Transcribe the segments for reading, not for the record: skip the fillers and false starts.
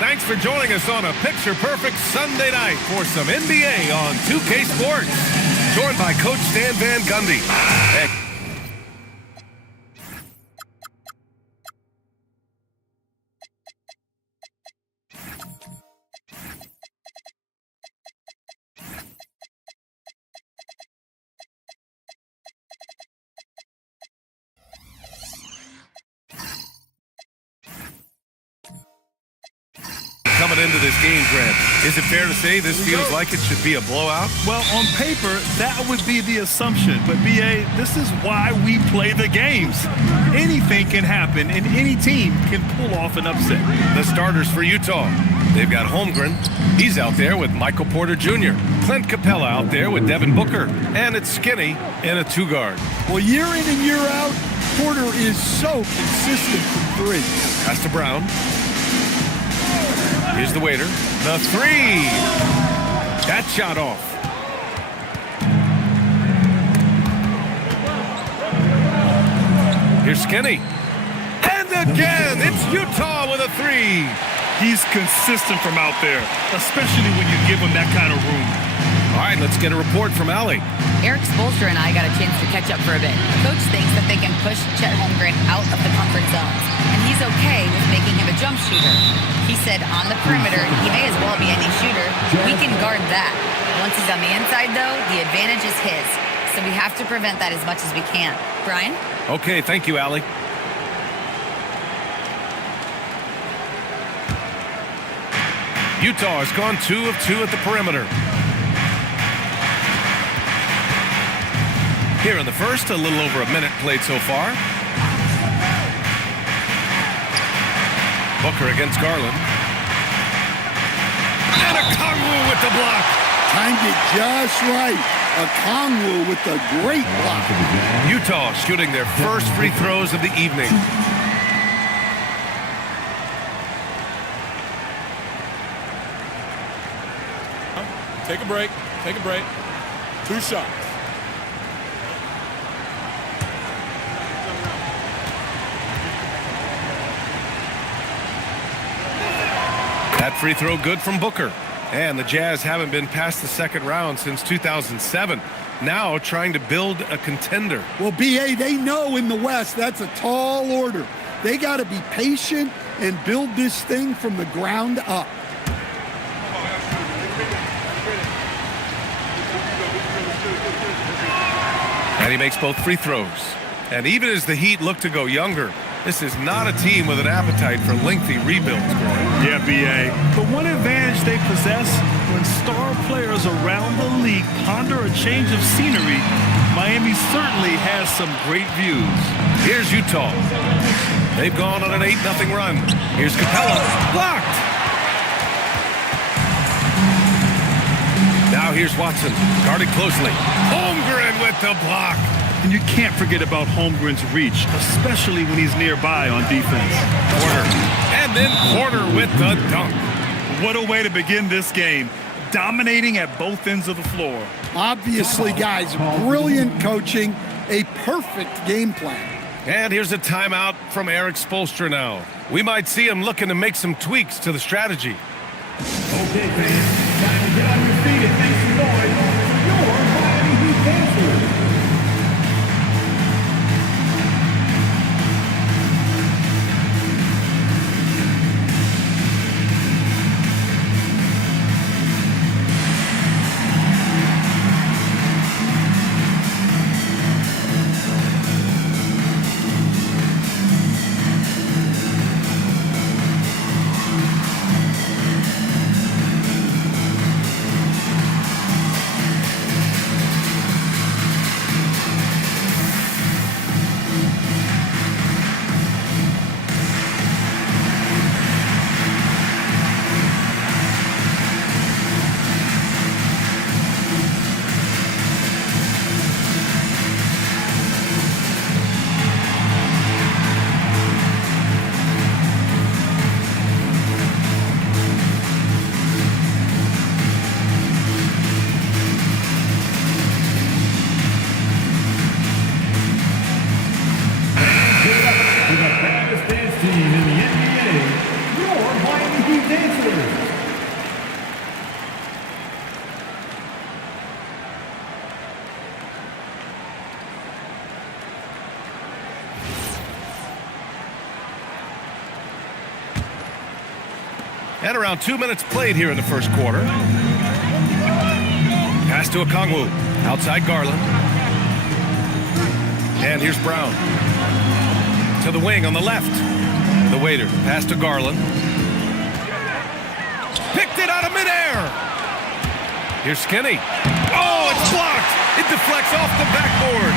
Thanks for joining us on a picture-perfect Sunday night for some NBA on 2K Sports. Joined by Coach Stan Van Gundy. Coming into this game, Grant, is it fair to say this feels like it should be a blowout? Well, on paper, that would be the assumption. But, B.A., this is why we play the games. Anything can happen, and any team can pull off an upset. The starters for Utah. They've got Holmgren. He's out there with Michael Porter Jr. Clint Capella out there with Devin Booker. And it's Skinny in a two-guard. Well, year in and year out, Porter is so consistent from three. Pass to Brown. Here's the waiter. The three. That shot off. Here's Skinny. And again, it's Utah with a three. He's consistent from out there, especially when you give him that kind of room. All right, let's get a report from Allie. Eric Spoelstra and I got a chance to catch up for a bit. Coach thinks that they can push Chet Holmgren out of the comfort zones, and he's okay with making him a jump shooter. He said on the perimeter, he may as well be any shooter. We can guard that. Once he's on the inside, though, the advantage is his. So we have to prevent that as much as we can. Brian? Okay, thank you, Allie. Utah has gone 2 of 2 at the perimeter. Here in the first, a little over a minute played so far. Booker against Garland. And Okongwu with the block. Timed it just right. Okongwu with the great block. Utah shooting their first free throws of the evening. Take a break. Take a break. 2 shots. That free throw good from Booker. And the Jazz haven't been past the second round since 2007. Now trying to build a contender. Well, B.A., they know in the West that's a tall order. They got to be patient and build this thing from the ground up. And he makes both free throws. And even as the Heat look to go younger, this is not a team with an appetite for lengthy rebuilds. Yeah, B.A. But one advantage they possess, when star players around the league ponder a change of scenery, Miami certainly has some great views. Here's Utah. They've gone on an 8-0 run. Here's Capella. Blocked! Now here's Watson, guarded closely. Holmgren with the block. And you can't forget about Holmgren's reach, especially when he's nearby on defense. Porter. And then Porter with the dunk. What a way to begin this game. Dominating at both ends of the floor. Obviously, guys, brilliant coaching, a perfect game plan. And here's a timeout from Eric Spoelstra now. We might see him looking to make some tweaks to the strategy. Okay, fans, time to get on your feet and make some noise for your Miami Heat dancers. team in the NBA, your Miami Heat dancers. And around 2 minutes played here in the first quarter. Pass to Okongwu. Outside Garland. And here's Brown. To the wing on the left. The waiter. Pass to Garland. Picked it out of midair. Here's Skinny. Oh, it's blocked. It deflects off the backboard.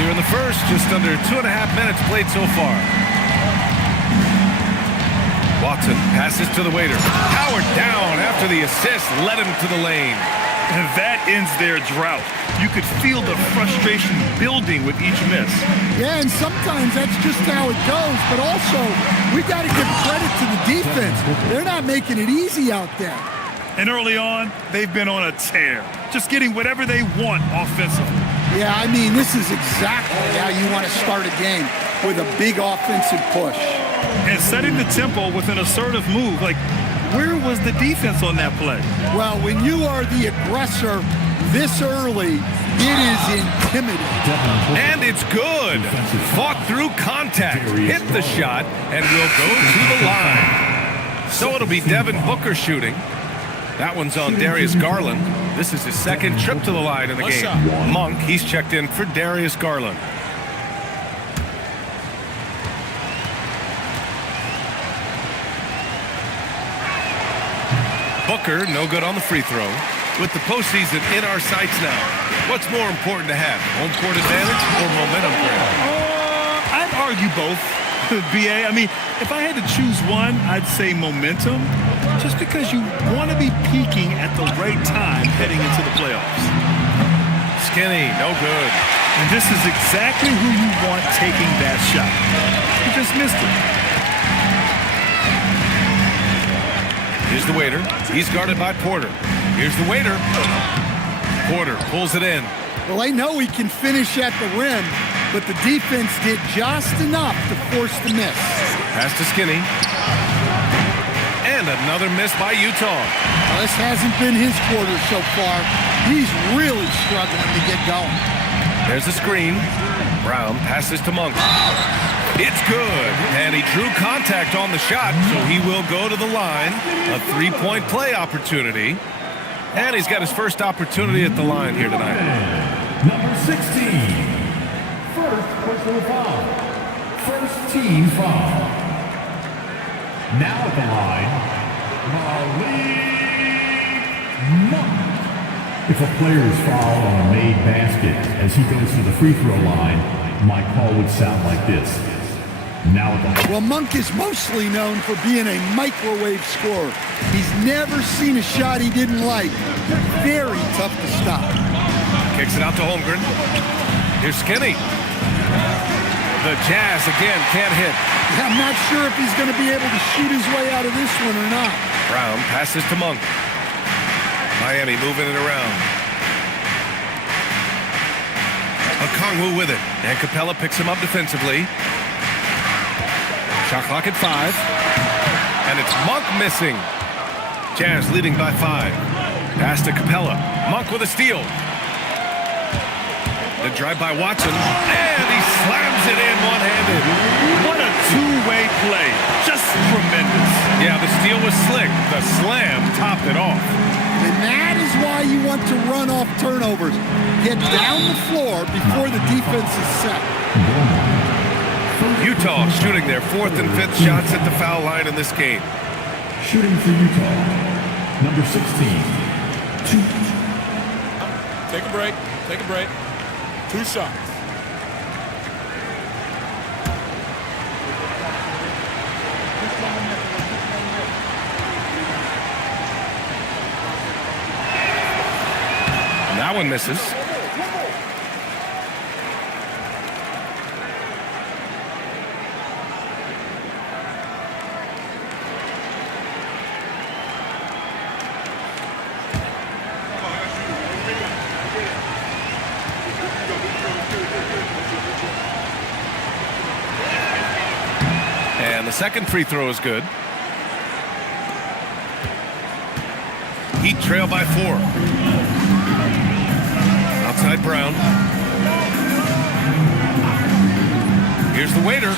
Here in the first, just under 2.5 minutes played so far. Watson passes to the waiter. Howard down after the assist led him to the lane. And that ends their drought. You could feel the frustration building with each miss. Yeah, and sometimes that's just how it goes. But also, we got to give credit to the defense. They're not making it easy out there. And early on, they've been on a tear, just getting whatever they want offensively. Yeah, I mean, this is exactly how you want to start a game, with a big offensive push. And setting the tempo with an assertive move. Like, where was the defense on that play? Well, when you are the aggressor this early, it is intimidating. And it's good. Fought through contact, hit the shot, and will go to the line. So it'll be Devin Booker shooting. That one's on Darius Garland. This is his second trip to the line in the game. Monk, he's checked in for Darius Garland. Booker, no good on the free throw. With the postseason in our sights now, what's more important to have, home court advantage or momentum grab? I'd argue both, BA. I mean, if I had to choose one, I'd say momentum, just because you want to be peaking at the right time heading into the playoffs. Skinny, no good. And this is exactly who you want taking that shot. You just missed it. Here's the waiter. He's guarded by Porter. Here's the waiter. Porter pulls it in. Well, they know he can finish at the rim, but the defense did just enough to force the miss. Pass to Skinny. And another miss by Utah. Well, this hasn't been his quarter so far. He's really struggling to get going. There's a screen. Brown passes to Monk. It's good. And he drew contact on the shot, so he will go to the line. A three-point play opportunity. And he's got his first opportunity at the line here tonight. Number 16. First personal foul. First team foul. Now at the line, Malik Monk. If a player is fouled on a made basket as he goes to the free throw line, my call would sound like this. Now at the line. Well, Monk is mostly known for being a microwave scorer. He's never seen a shot he didn't like. Very tough to stop. Kicks it out to Holmgren. Here's Skinny. The Jazz again can't hit. I'm not sure if he's going to be able to shoot his way out of this one or not. Brown passes to Monk. Miami moving it around. Okongwu with it. And Capella picks him up defensively. Shot clock at 5. And it's Monk missing. Jazz leading by 5. Pass to Capella. Monk with a steal. The drive by Watson. And he slams it in one-handed. What a two-way play. Just tremendous. Yeah, the steal was slick. The slam topped it off. And that is why you want to run off turnovers. Get down the floor before the defense is set. Utah shooting their 4th and 5th shots at the foul line in this game. Shooting for Utah. Number 16. 2. Take a break. Take a break. 2 shots. And that one misses. the second free throw is good. Heat trail by 4. Outside Brown. Here's the Waiter.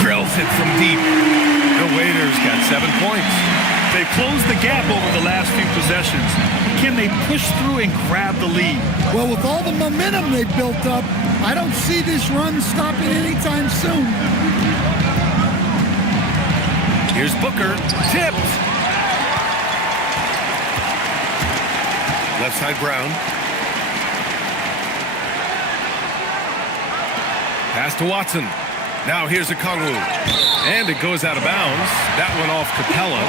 Drills it from deep. The Waiter's got 7 points. They closed the gap over the last few possessions. Can they push through and grab the lead? Well, with all the momentum they've built up, I don't see this run stopping anytime soon. Here's Booker. Tipped. Left side Brown. Pass to Watson. Now here's Okongwu. And it goes out of bounds. That one off Capella.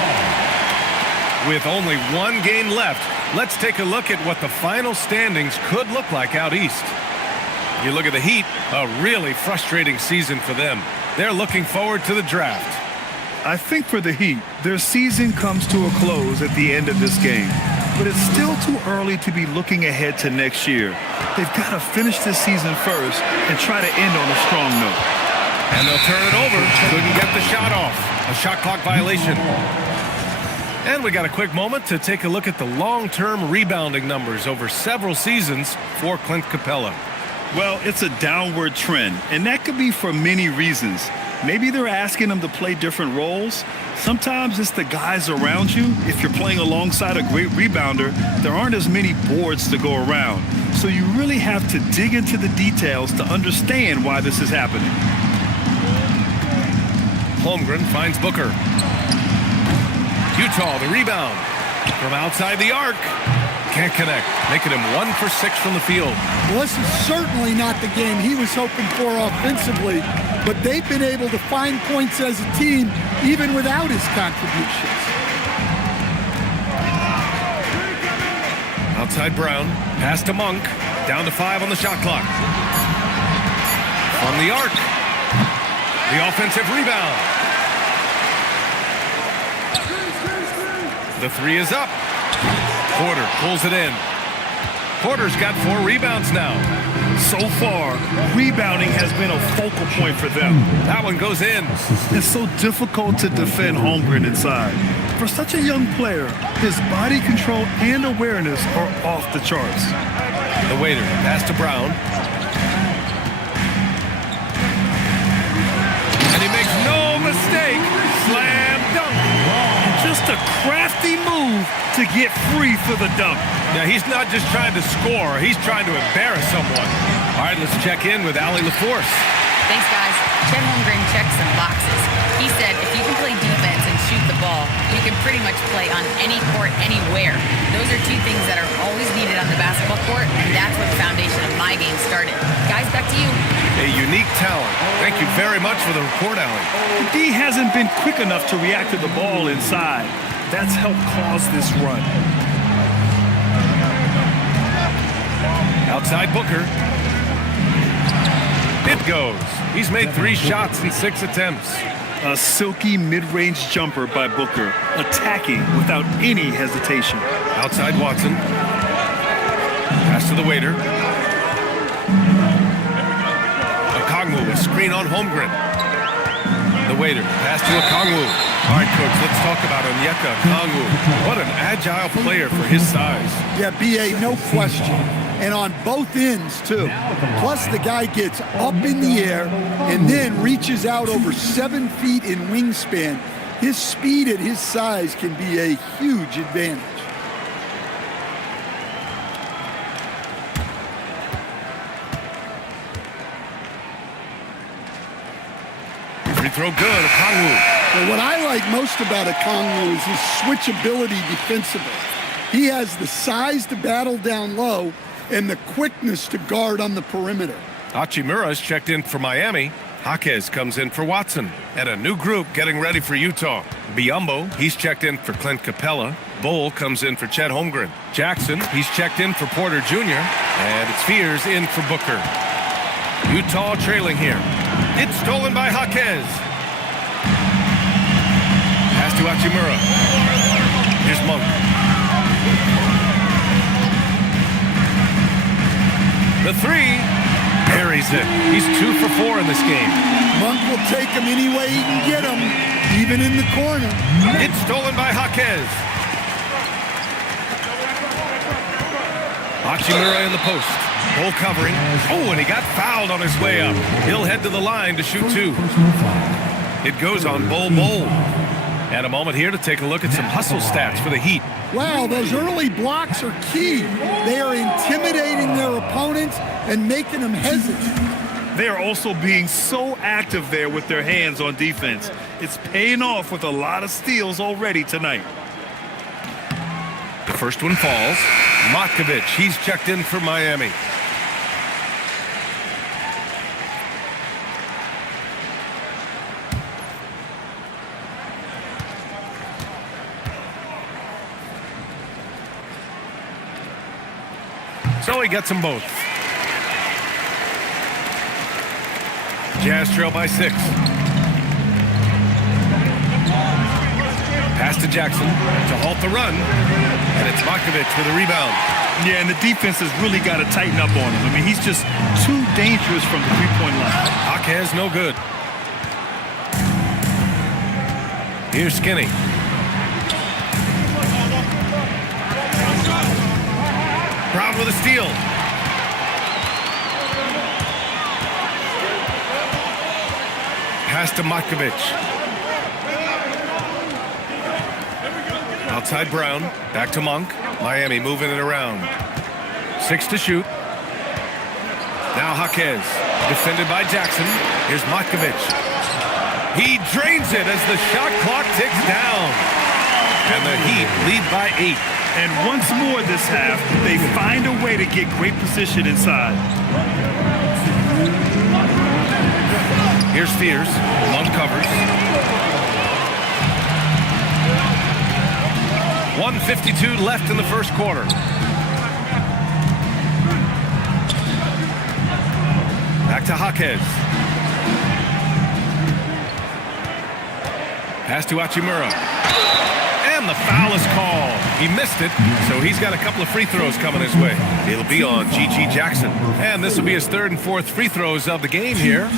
With only 1 game left, let's take a look at what the final standings could look like out east. You look at the Heat, a really frustrating season for them. They're looking forward to the draft. I think for the Heat, their season comes to a close at the end of this game. But it's still too early to be looking ahead to next year. They've got to finish this season first and try to end on a strong note. And they'll turn it over. Couldn't get the shot off. A shot clock violation. And we got a quick moment to take a look at the long-term rebounding numbers over several seasons for Clint Capella. Well, it's a downward trend, and that could be for many reasons. Maybe they're asking them to play different roles. Sometimes it's the guys around you. If you're playing alongside a great rebounder, there aren't as many boards to go around. So you really have to dig into the details to understand why this is happening. Holmgren finds Booker. Utah, the rebound. From outside the arc. Can't connect, making him 1 for 6 from the field. Well, this is certainly not the game he was hoping for offensively, but they've been able to find points as a team even without his contributions. Outside Brown, pass to Monk, down to 5 on the shot clock. From the arc, the offensive rebound. The 3 is up. Porter pulls it in. Porter's got 4 rebounds now. So far, rebounding has been a focal point for them. That one goes in. It's so difficult to defend Holmgren inside. For such a young player, his body control and awareness are off the charts. The Waiter, pass to Brown. And he makes no mistake. Slam dunk. Just a crafty move to get free for the dunk. Now, he's not just trying to score. He's trying to embarrass someone. All right, let's check in with Allie LaForce. Thanks, guys. Chet Holmgren checked some boxes. He said if you can play defense and shoot the ball, you can pretty much play on any court, anywhere. Those are 2 things that are always needed on the basketball court, and that's where the foundation of my game started. Guys, back to you. A unique talent. Thank you very much for the report, Allie. D hasn't been quick enough to react to the ball inside. That's helped cause this run. Outside Booker. It goes. He's made 3 shots in 6 attempts. A silky mid-range jumper by Booker, attacking without any hesitation. Outside Watson. Pass to the Waiter. Okongwu, a screen on Holmgren. The Waiter, pass to Okongwu. All right, Coach, let's talk about Onyeka Okongwu. What an agile player for his size. Yeah, B.A., no question. And on both ends, too. Plus, the guy gets up in the air and then reaches out over 7 feet in wingspan. His speed at his size can be a huge advantage. Free throw good, Okongwu. Well, what I like most about Okongwu is his switchability defensively. He has the size to battle down low and the quickness to guard on the perimeter. Hachimura's checked in for Miami. Jaquez comes in for Watson. And a new group getting ready for Utah. Biyombo, he's checked in for Clint Capella. Bull comes in for Chet Holmgren. Jackson, he's checked in for Porter Jr. And it's Fears in for Booker. Utah trailing here. It's stolen by Jaquez. Pass to Hachimura. Here's Monk. The 3, Buries it. He's 2 for 4 in this game. Monk will take him any way he can get him, even in the corner. It's stolen by Jaquez. Hachimura in the post. Bull covering. Oh, and he got fouled on his way up. He'll head to the line to shoot 2. It goes on Bull. And a moment here to take a look at some hustle stats for the Heat. Wow, those early blocks are key. They are intimidating their opponents and making them hesitant. They are also being so active there with their hands on defense. It's paying off with a lot of steals already tonight. The first one falls. Matkovic, he's checked in for Miami. So he gets them both. Jazz trail by 6. Pass to Jackson to halt the run. And it's Matkovic with a rebound. Yeah, and the defense has really got to tighten up on him. I mean, he's just too dangerous from the three-point line. Jaquez no good. Here's Skinny. Brown with a steal. Pass to Matkovic. Outside Brown. Back to Monk. Miami moving it around. 6 to shoot. Now Jaquez. Defended by Jackson. Here's Matkovic. He drains it as the shot clock ticks down. And the Heat lead by 8. And once more this half, they find a way to get great position inside. Here's Steers. Monk covers. 1:52 left in the first quarter. Back to Jaquez. Pass to Hachimura. And the foul is called. He missed it, so he's got a couple of free throws coming his way. It'll be on G.G. Jackson. And this will be his 3rd and 4th free throws of the game here.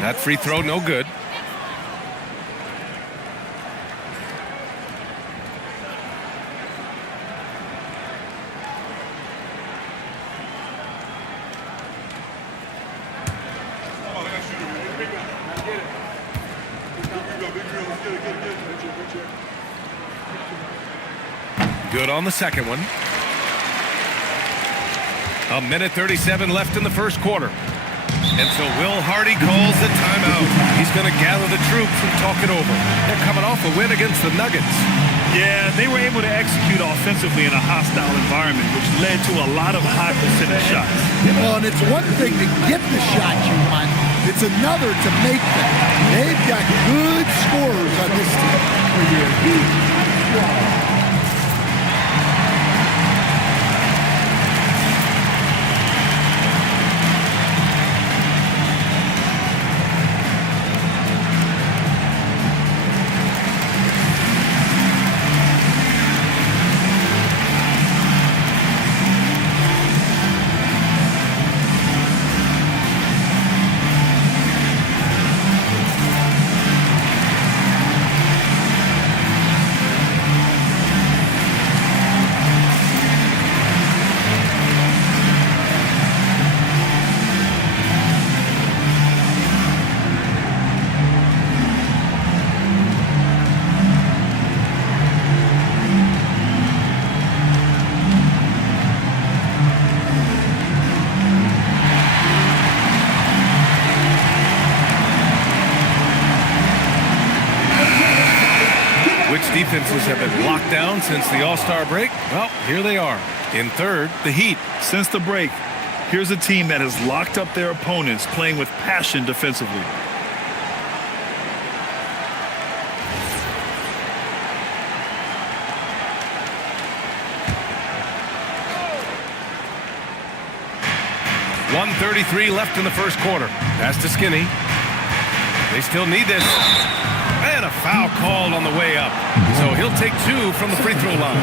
That free throw no good. Good on the second one. 1:37 left in the first quarter. And so Will Hardy calls the timeout. He's going to gather the troops and talk it over. They're coming off a win against the Nuggets. Yeah, they were able to execute offensively in a hostile environment, which led to a lot of high percentage shots. Well, and it's one thing to get the shot you want. It's another to make them. They've got good scorers on this team. Defenses have been locked down since the All-Star break. Well, here they are. In third, the Heat. Since the break, here's a team that has locked up their opponents, playing with passion defensively. 1:33 left in the first quarter. Pass to Skinny. They still need this. And a foul called on the way up. So he'll take 2 from the free throw line.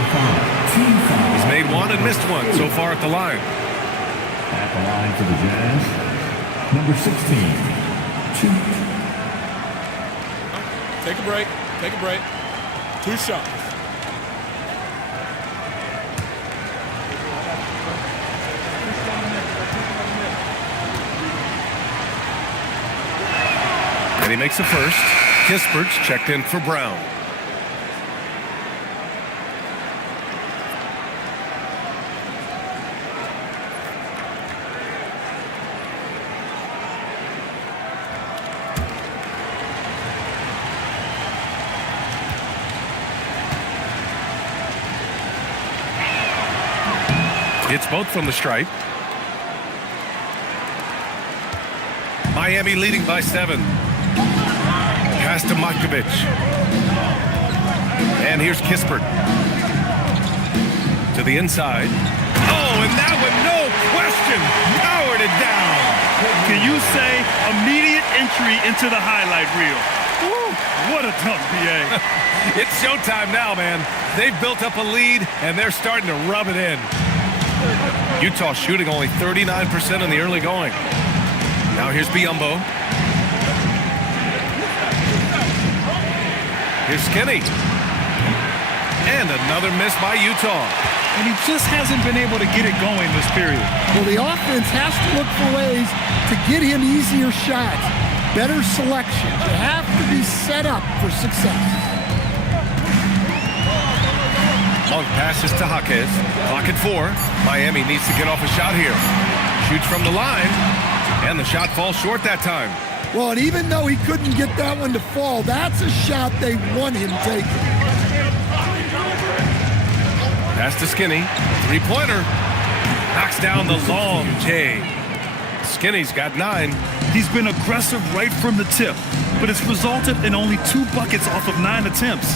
He's made 1 and missed 1 so far at the line. At the line for the Jazz, number 16, 2. Take a break. Take a break. 2 shots. And he makes the first. Kispert's checked in for Brown. Hits both from the stripe. Miami leading by 7. Pass to Markovic. And here's Kispert. To the inside. Oh, and that one, no question, powered it down. Can you say immediate entry into the highlight reel? Woo, what a dunk, B.A. It's showtime now, man. They've built up a lead, and they're starting to rub it in. Utah shooting only 39% in the early going. Now here's Biyombo. Here's Skinny. And another miss by Utah. And he just hasn't been able to get it going this period. Well, the offense has to look for ways to get him easier shots, better selections. You have to be set up for success. Monk passes to Jaquez. Clock at 4. Miami needs to get off a shot here. Shoots from the line. And the shot falls short that time. Well, and even though he couldn't get that one to fall, that's a shot they want him taking. Pass to Skinny. 3-pointer. Knocks down the long J. Skinny's got 9. He's been aggressive right from the tip, but it's resulted in only 2 buckets off of 9 attempts.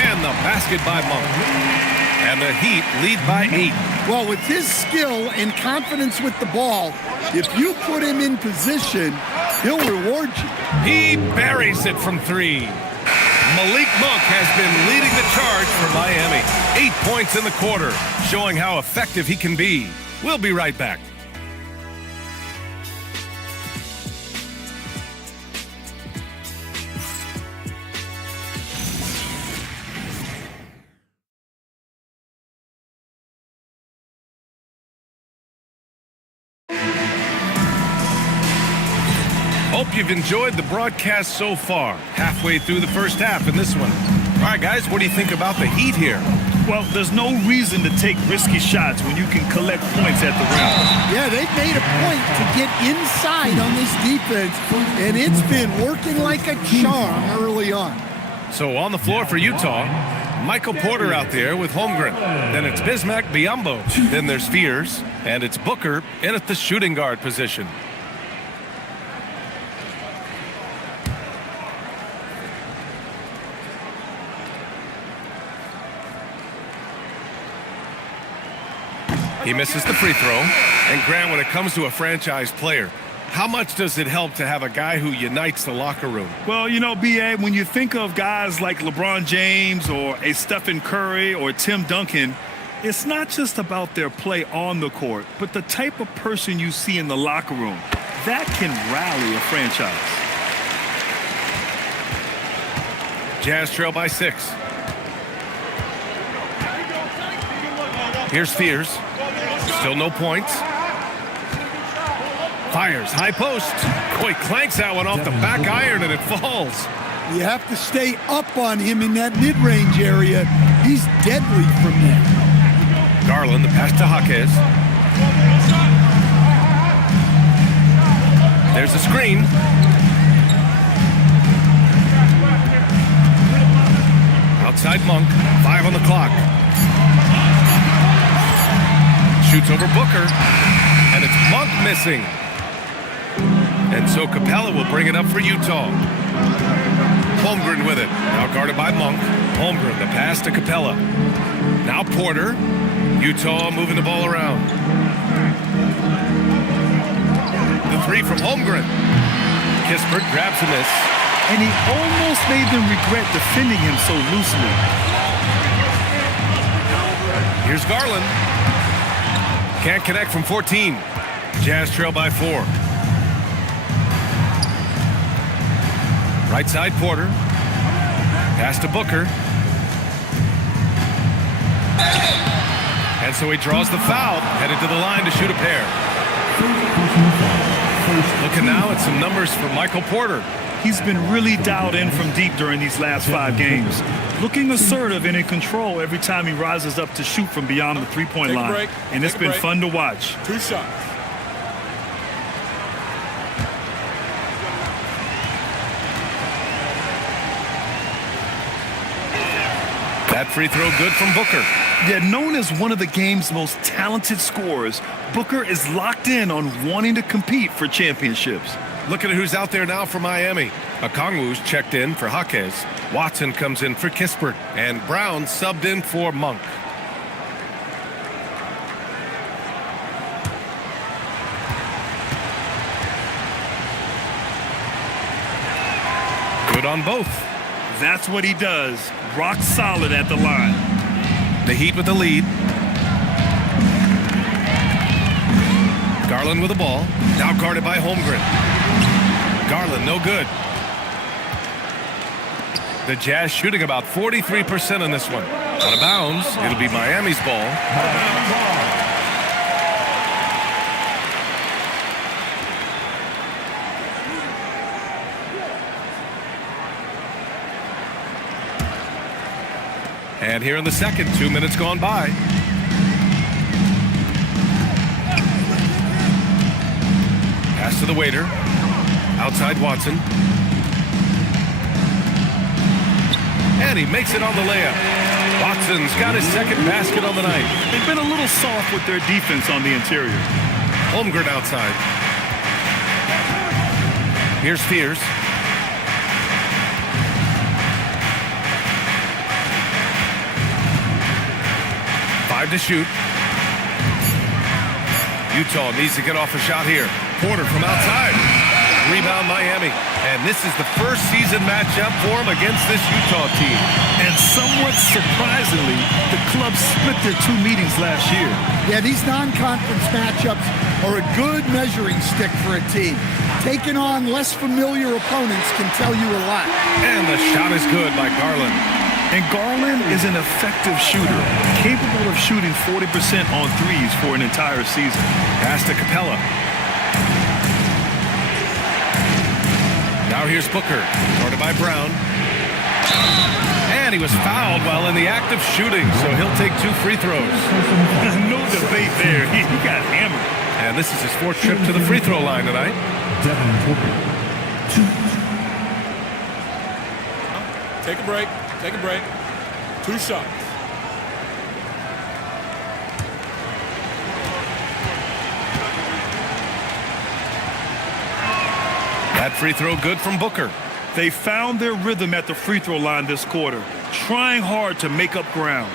And the basket by Monk. And the Heat lead by 8. Well, with his skill and confidence with the ball, if you put him in position, he'll reward you. He buries it from 3. Malik Monk has been leading the charge for Miami. 8 points in the quarter, showing how effective he can be. We'll be right back. Hope you've enjoyed the broadcast so far. Halfway through the first half in this one. All right, guys, what do you think about the Heat here? Well, there's no reason to take risky shots when you can collect points at the rim. Yeah, they've made a point to get inside on this defense, and it's been working like a charm early on. So on the floor for Utah, Michael Porter out there with Holmgren. Then it's Bismack Biyombo. Then there's Fears, and it's Booker in at the shooting guard position. He misses the free throw. And Grant, when it comes to a franchise player, how much does it help to have a guy who unites the locker room? Well, you know, B.A., when you think of guys like LeBron James or a Stephen Curry or Tim Duncan, it's not just about their play on the court, but the type of person you see in the locker room. That can rally a franchise. Jazz trail by 6. Here's Fears. Still no points. Fires, high post. Boy, clanks that one off the back iron and it falls. You have to stay up on him in that mid-range area. He's deadly from there. Garland, the pass to Jaquez. There's a screen. Outside Monk, 5 on the clock. Shoots over Booker, and it's Monk missing. And so Capella will bring it up for Utah. Holmgren with it, now guarded by Monk. Holmgren, the pass to Capella. Now Porter. Utah moving the ball around. three from Holmgren. Kispert grabs a miss. And he almost made them regret defending him so loosely. Here's Garland. Can't connect from 14. Jazz trail by 4. Right side Porter. Pass to Booker. And so he draws the foul, headed to the line to shoot a pair. Looking now at some numbers for Michael Porter. He's been really dialed in from deep during these last 5 games. Looking assertive and in control every time he rises up to shoot from beyond the three-point line. And it's been fun to watch. 2 shots. That free throw good from Booker. Yet known as one of the game's most talented scorers, Booker is locked in on wanting to compete for championships. Looking at who's out there now for Miami. Okongwu's checked in for Jaquez. Watson comes in for Kispert. And Brown subbed in for Monk. Good on both. That's what he does. Rock solid at the line. The Heat with the lead. Garland with the ball. Now guarded by Holmgren. Garland, no good. The Jazz shooting about 43% in this one. Out of bounds. It'll be Miami's ball. And here in the second, 2 minutes gone by. Pass to the waiter. Outside Watson. And he makes it on the layup. Watson's got his second basket on the night. They've been a little soft with their defense on the interior. Holmgren outside. Here's Fears. To shoot. Utah needs to get off a shot here. Porter from outside. Rebound Miami. And this is the first season matchup for him against this Utah team. And somewhat surprisingly, the club split their 2 meetings last year. Yeah, these non-conference matchups are a good measuring stick for a team. Taking on less familiar opponents can tell you a lot. And the shot is good by Garland. And Garland is an effective shooter, capable of shooting 40% on threes for an entire season. Pass to Capella. Now here's Booker, guarded by Brown. And he was fouled while in the act of shooting, so he'll take 2 free throws. No debate there. He got hammered. And this is his 4th trip to the free throw line tonight. Devin Booker. 2. Take a break. Take a break. 2 shots. That free throw good from Booker. They found their rhythm at the free throw line this quarter, trying hard to make up ground.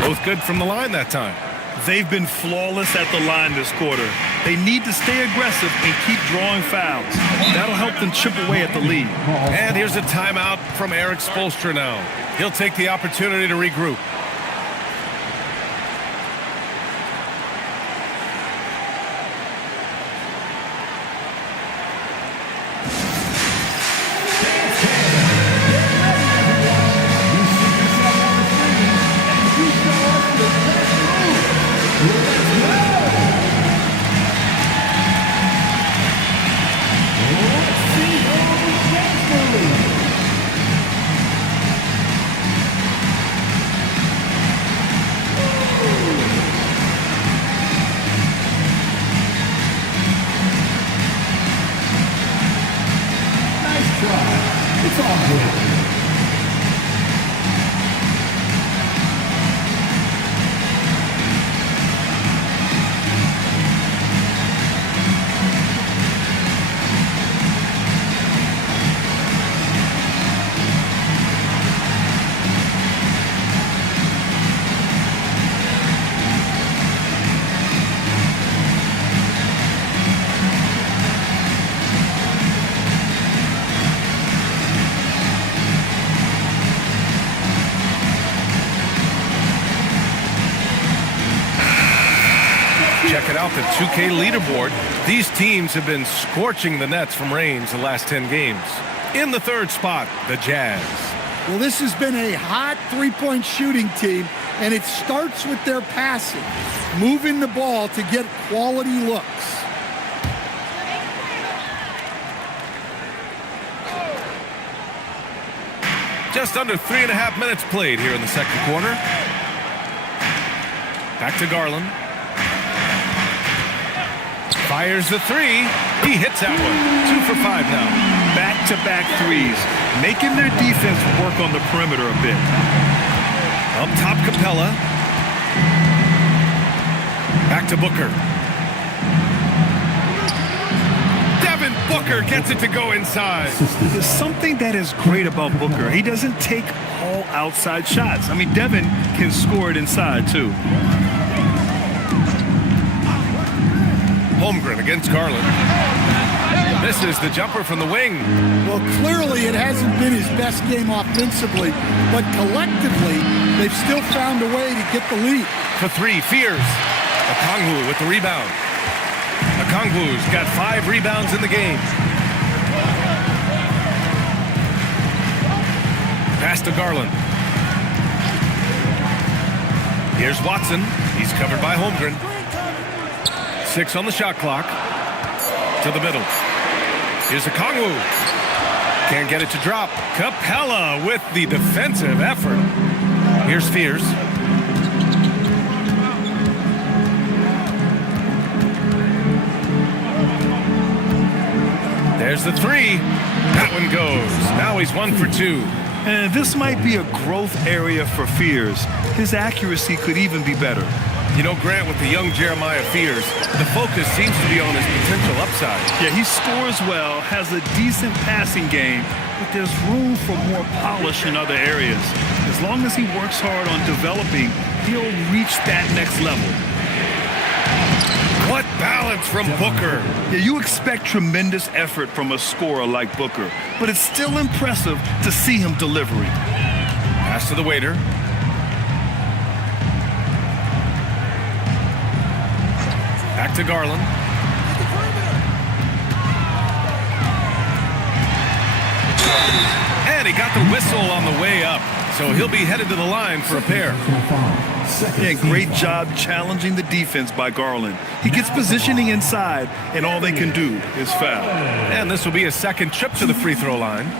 Both good from the line that time. They've been flawless at the line this quarter. They need to stay aggressive and keep drawing fouls. That'll help them chip away at the lead. And here's a timeout from Eric Spoelstra now. He'll take the opportunity to regroup. It's all good. out the 2K leaderboard, these teams have been scorching the nets from range the last 10 games. In the third spot, the Jazz. Well, this has been a hot three-point shooting team, and it starts with their passing, moving the ball to get quality looks. Just under 3.5 minutes played here in the second quarter. Back to Garland. Fires the three. He hits that one. 2 for 5 now. Back-to-back threes, making their defense work on the perimeter a bit. Up top, Capella. Back to Booker. Devin Booker gets it to go inside. There's something that is great about Booker. He doesn't take all outside shots. I mean, Devin can score it inside, too. Holmgren against Garland. Misses the jumper from the wing. Well, clearly it hasn't been his best game offensively, but collectively, they've still found a way to get the lead. For three, Fears. Okongwu with the rebound. Okongwu's got 5 rebounds in the game. Pass to Garland. Here's Watson. He's covered by Holmgren. 6 on the shot clock. To the middle. Here's Okongwu. Can't get it to drop. Capella with the defensive effort. Here's Fears. There's the three. That one goes. Now he's 1 for 2. And this might be a growth area for Fears. His accuracy could even be better. You know, Grant, with the young Jeremiah Fears, the focus seems to be on his potential upside. Yeah, he scores well, has a decent passing game, but there's room for more polish in other areas. As long as he works hard on developing, he'll reach that next level. What balance from Booker. Yeah, you expect tremendous effort from a scorer like Booker, but it's still impressive to see him delivering. Pass to the waiter. Back to Garland. And he got the whistle on the way up, so he'll be headed to the line for a pair. Yeah, great job challenging the defense by Garland. He gets positioning inside, and all they can do is foul. And this will be a second trip to the free throw line.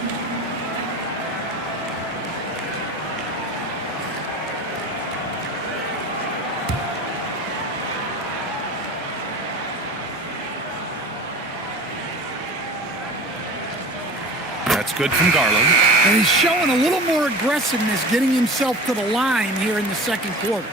That's good from Garland. And he's showing a little more aggressiveness getting himself to the line here in the second quarter.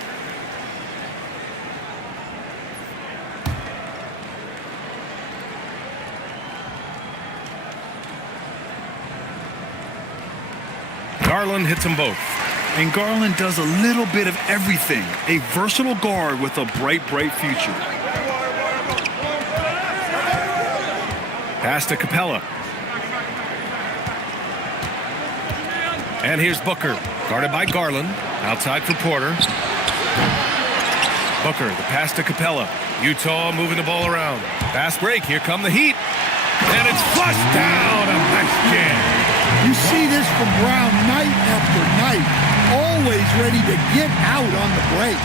Garland hits them both. And Garland does a little bit of everything. A versatile guard with a bright future. Pass to Capella. And here's Booker, guarded by Garland. Outside for Porter. Booker, the pass to Capella. Utah moving the ball around. Fast break, here come the Heat. And it's flushed down, a nice jam. You see this from Brown night after night, always ready to get out on the break.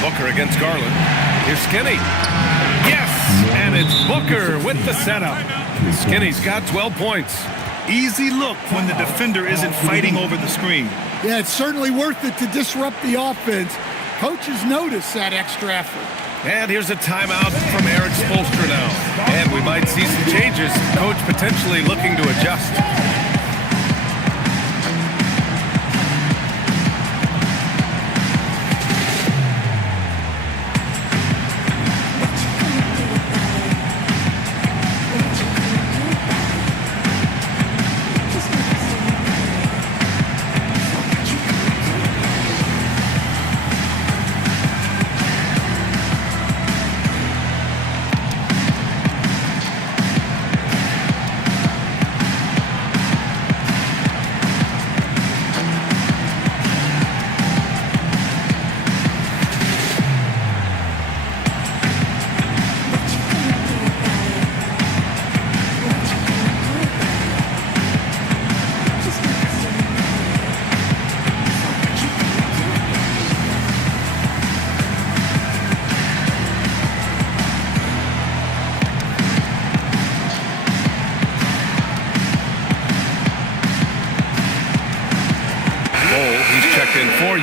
Booker against Garland. Here's Skinny. Yes, and it's Booker with the setup. Skinny's got 12 points. Easy look when the defender isn't fighting over the screen. Yeah, it's certainly worth it to disrupt the offense. Coaches notice that extra effort. And here's a timeout from Eric Spoelstra now. And we might see some changes. Coach potentially looking to adjust.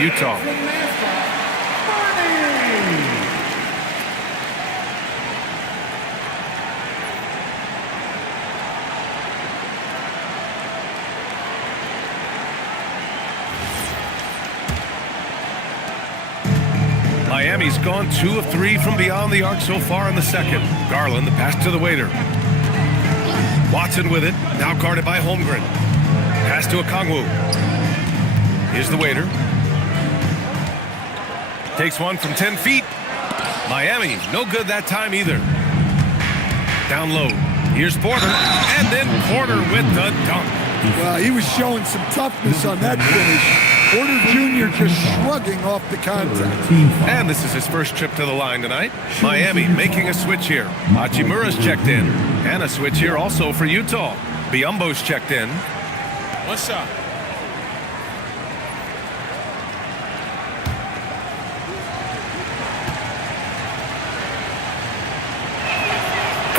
Utah. Miami's gone 2 of 3 from beyond the arc so far in the second. Garland, the pass to the waiter. Watson with it, now guarded by Holmgren. Pass to Okongwu. Here's the waiter. Takes one from 10 feet. Miami, no good that time either. Down low. Here's Porter, and then Porter with the dunk. Well, he was showing some toughness on that finish. Porter Jr. just shrugging off the contact. And this is his first trip to the line tonight. Miami making a switch here. Hachimura's checked in. And a switch here also for Utah. Biyombo's checked in. One shot.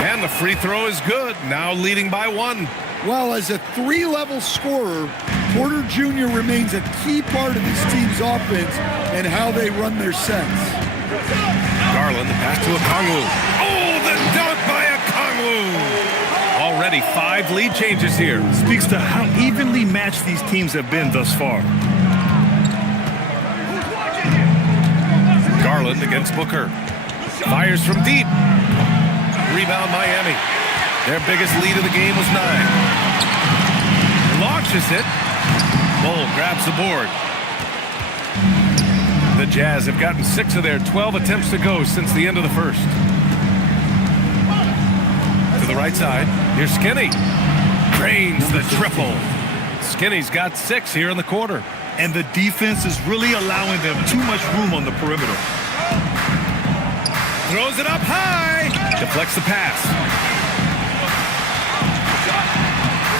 And the free throw is good. Now leading by 1. Well, as a 3-level scorer, Porter Jr. remains a key part of this team's offense and how they run their sets. Garland, the pass to Okongwu. Oh, the dunk by Okongwu! Already 5 lead changes here. Speaks to how evenly matched these teams have been thus far. Garland against Booker. Fires from deep. Rebound Miami. Their biggest lead of the game was 9. Launches it. Bull grabs the board. The Jazz have gotten 6 of their 12 attempts to go since the end of the first. To the right side. Here's Skinny. Drains the triple. Skinny's got 6 here in the quarter. And the defense is really allowing them too much room on the perimeter. Throws it up high. Deflects the pass.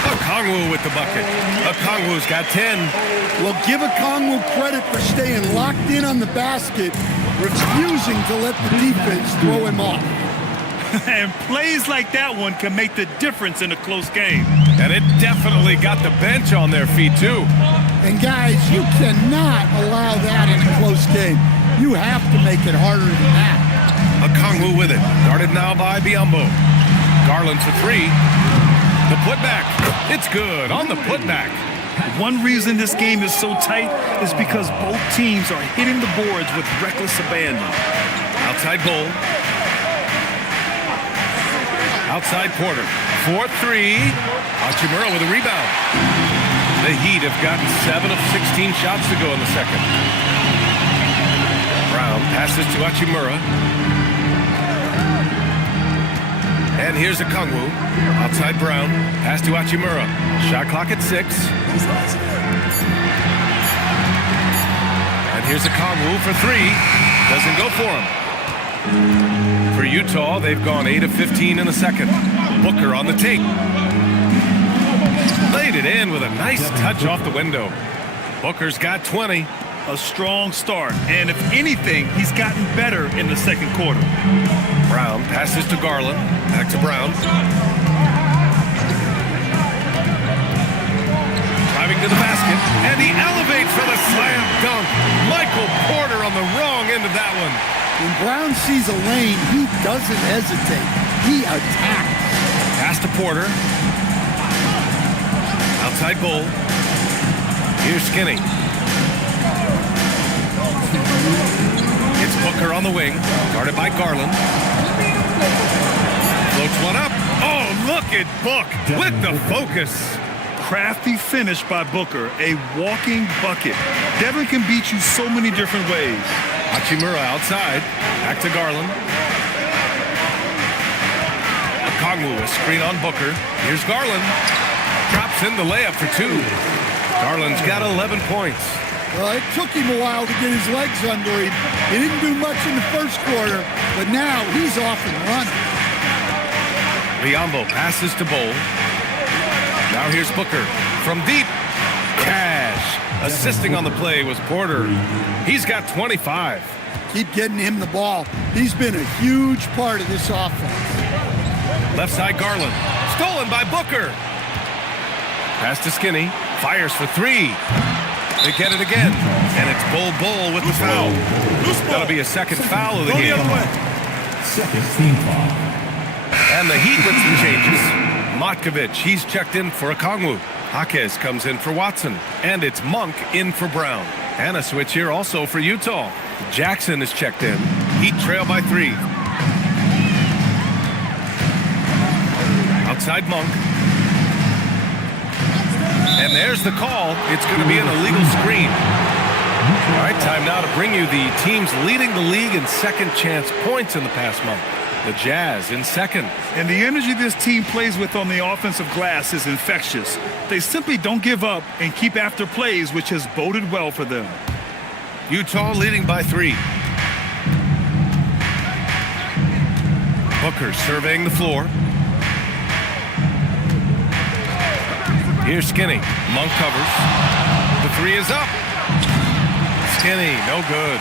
Okongwu with the bucket. Okongwu's got 10. Well, give Okongwu credit for staying locked in on the basket, refusing to let the defense throw him off. And plays like that one can make the difference in a close game. And it definitely got the bench on their feet, too. And, guys, you cannot allow that in a close game. You have to make it harder than that. Okongwu with it. Guarded now by Biyombo. Garland for 3. The putback. It's good on the putback. One reason this game is so tight is because both teams are hitting the boards with reckless abandon. Outside Bull. Outside Porter. 4-3. Hachimura with a rebound. The Heat have gotten 7 of 16 shots to go in the second. Brown passes to Hachimura. And here's Okongwu. Outside Brown. Pass to Hachimura. Shot clock at 6. And here's Okongwu for 3. Doesn't go for him. For Utah, they've gone 8 of 15 in the second. Booker on the take. Laid it in with a nice touch off the window. Booker's got 20. A strong start, and if anything, he's gotten better in the second quarter. Brown passes to Garland. Back to Brown. Driving to the basket, and he elevates for the slam dunk. Michael Porter on the wrong end of that one. When Brown sees a lane, he doesn't hesitate. He attacks. Pass to Porter. Outside Bull. Here's Skinny. It's Booker on the wing, guarded by Garland. Floats one up. Oh, look at Book with the focus. Crafty finish by Booker, a walking bucket. Devin can beat you so many different ways. Hachimura outside, back to Garland. Okongwu, a screen on Booker. Here's Garland. Drops in the layup for 2. Garland's got 11 points. Well, it took him a while to get his legs under him. He didn't do much in the first quarter, but now he's off and running. Biyombo passes to Bull. Now here's Booker from deep. Cash. Assisting on the play was Porter. He's got 25. Keep getting him the ball. He's been a huge part of this offense. Left side Garland. Stolen by Booker. Pass to Skinny. Fires for 3. They get it again, and it's Bull with the foul. That'll be a second foul of the game. Second team foul. And the Heat with some changes. Matkovic, he's checked in for Okongwu. Jaquez comes in for Watson, and it's Monk in for Brown. And a switch here also for Utah. Jackson is checked in. Heat trail by 3. Outside Monk. And there's the call. It's going to be an illegal screen. All right, time now to bring you the teams leading the league in second chance points in the past month. The Jazz in second. And the energy this team plays with on the offensive glass is infectious. They simply don't give up and keep after plays, which has boded well for them. Utah leading by 3. Booker surveying the floor. Here's Skinny. Monk covers. The 3 is up. Skinny, no good.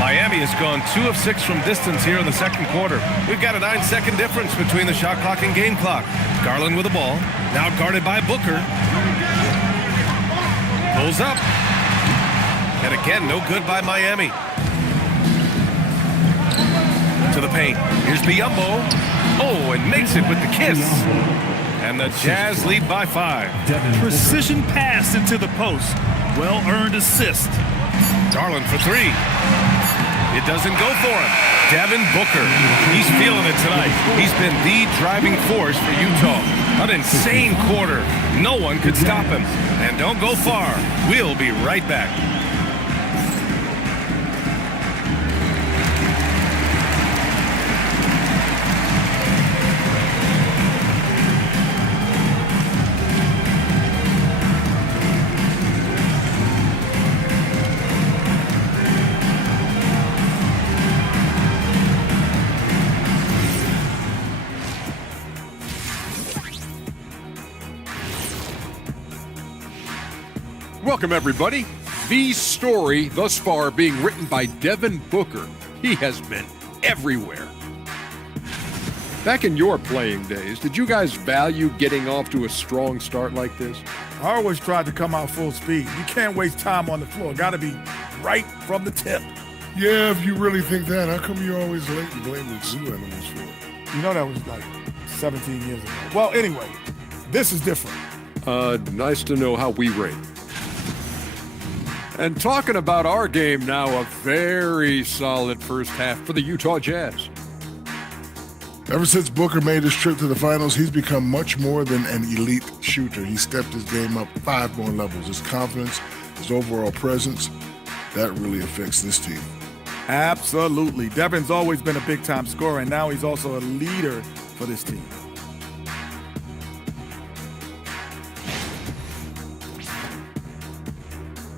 Miami has gone 2 of 6 from distance here in the second quarter. We've got a 9-second difference between the shot clock and game clock. Garland with the ball. Now guarded by Booker. Pulls up. And again, no good by Miami. To the paint. Here's Biyombo. Oh, and makes it with the kiss. And the Jazz lead by 5. Precision pass into the post. Well-earned assist. Garland for 3. It doesn't go for him. Devin Booker. He's feeling it tonight. He's been the driving force for Utah. An insane quarter. No one could stop him. And don't go far. We'll be right back. Welcome, everybody. The story thus far being written by Devin Booker. He has been everywhere. Back in your playing days, did you guys value getting off to a strong start like this? I always tried to come out full speed. You can't waste time on the floor. Got to be right from the tip. Yeah, if you really think that, how come you're always late and blaming zoo animals for it? You know that was like 17 years ago. Well, anyway, this is different. Nice to know how we rate. And talking about our game now, a very solid first half for the Utah Jazz. Ever since Booker made his trip to the finals, he's become much more than an elite shooter. He stepped his game up 5 more levels. His confidence, his overall presence, that really affects this team. Absolutely. Devin's always been a big-time scorer, and now he's also a leader for this team.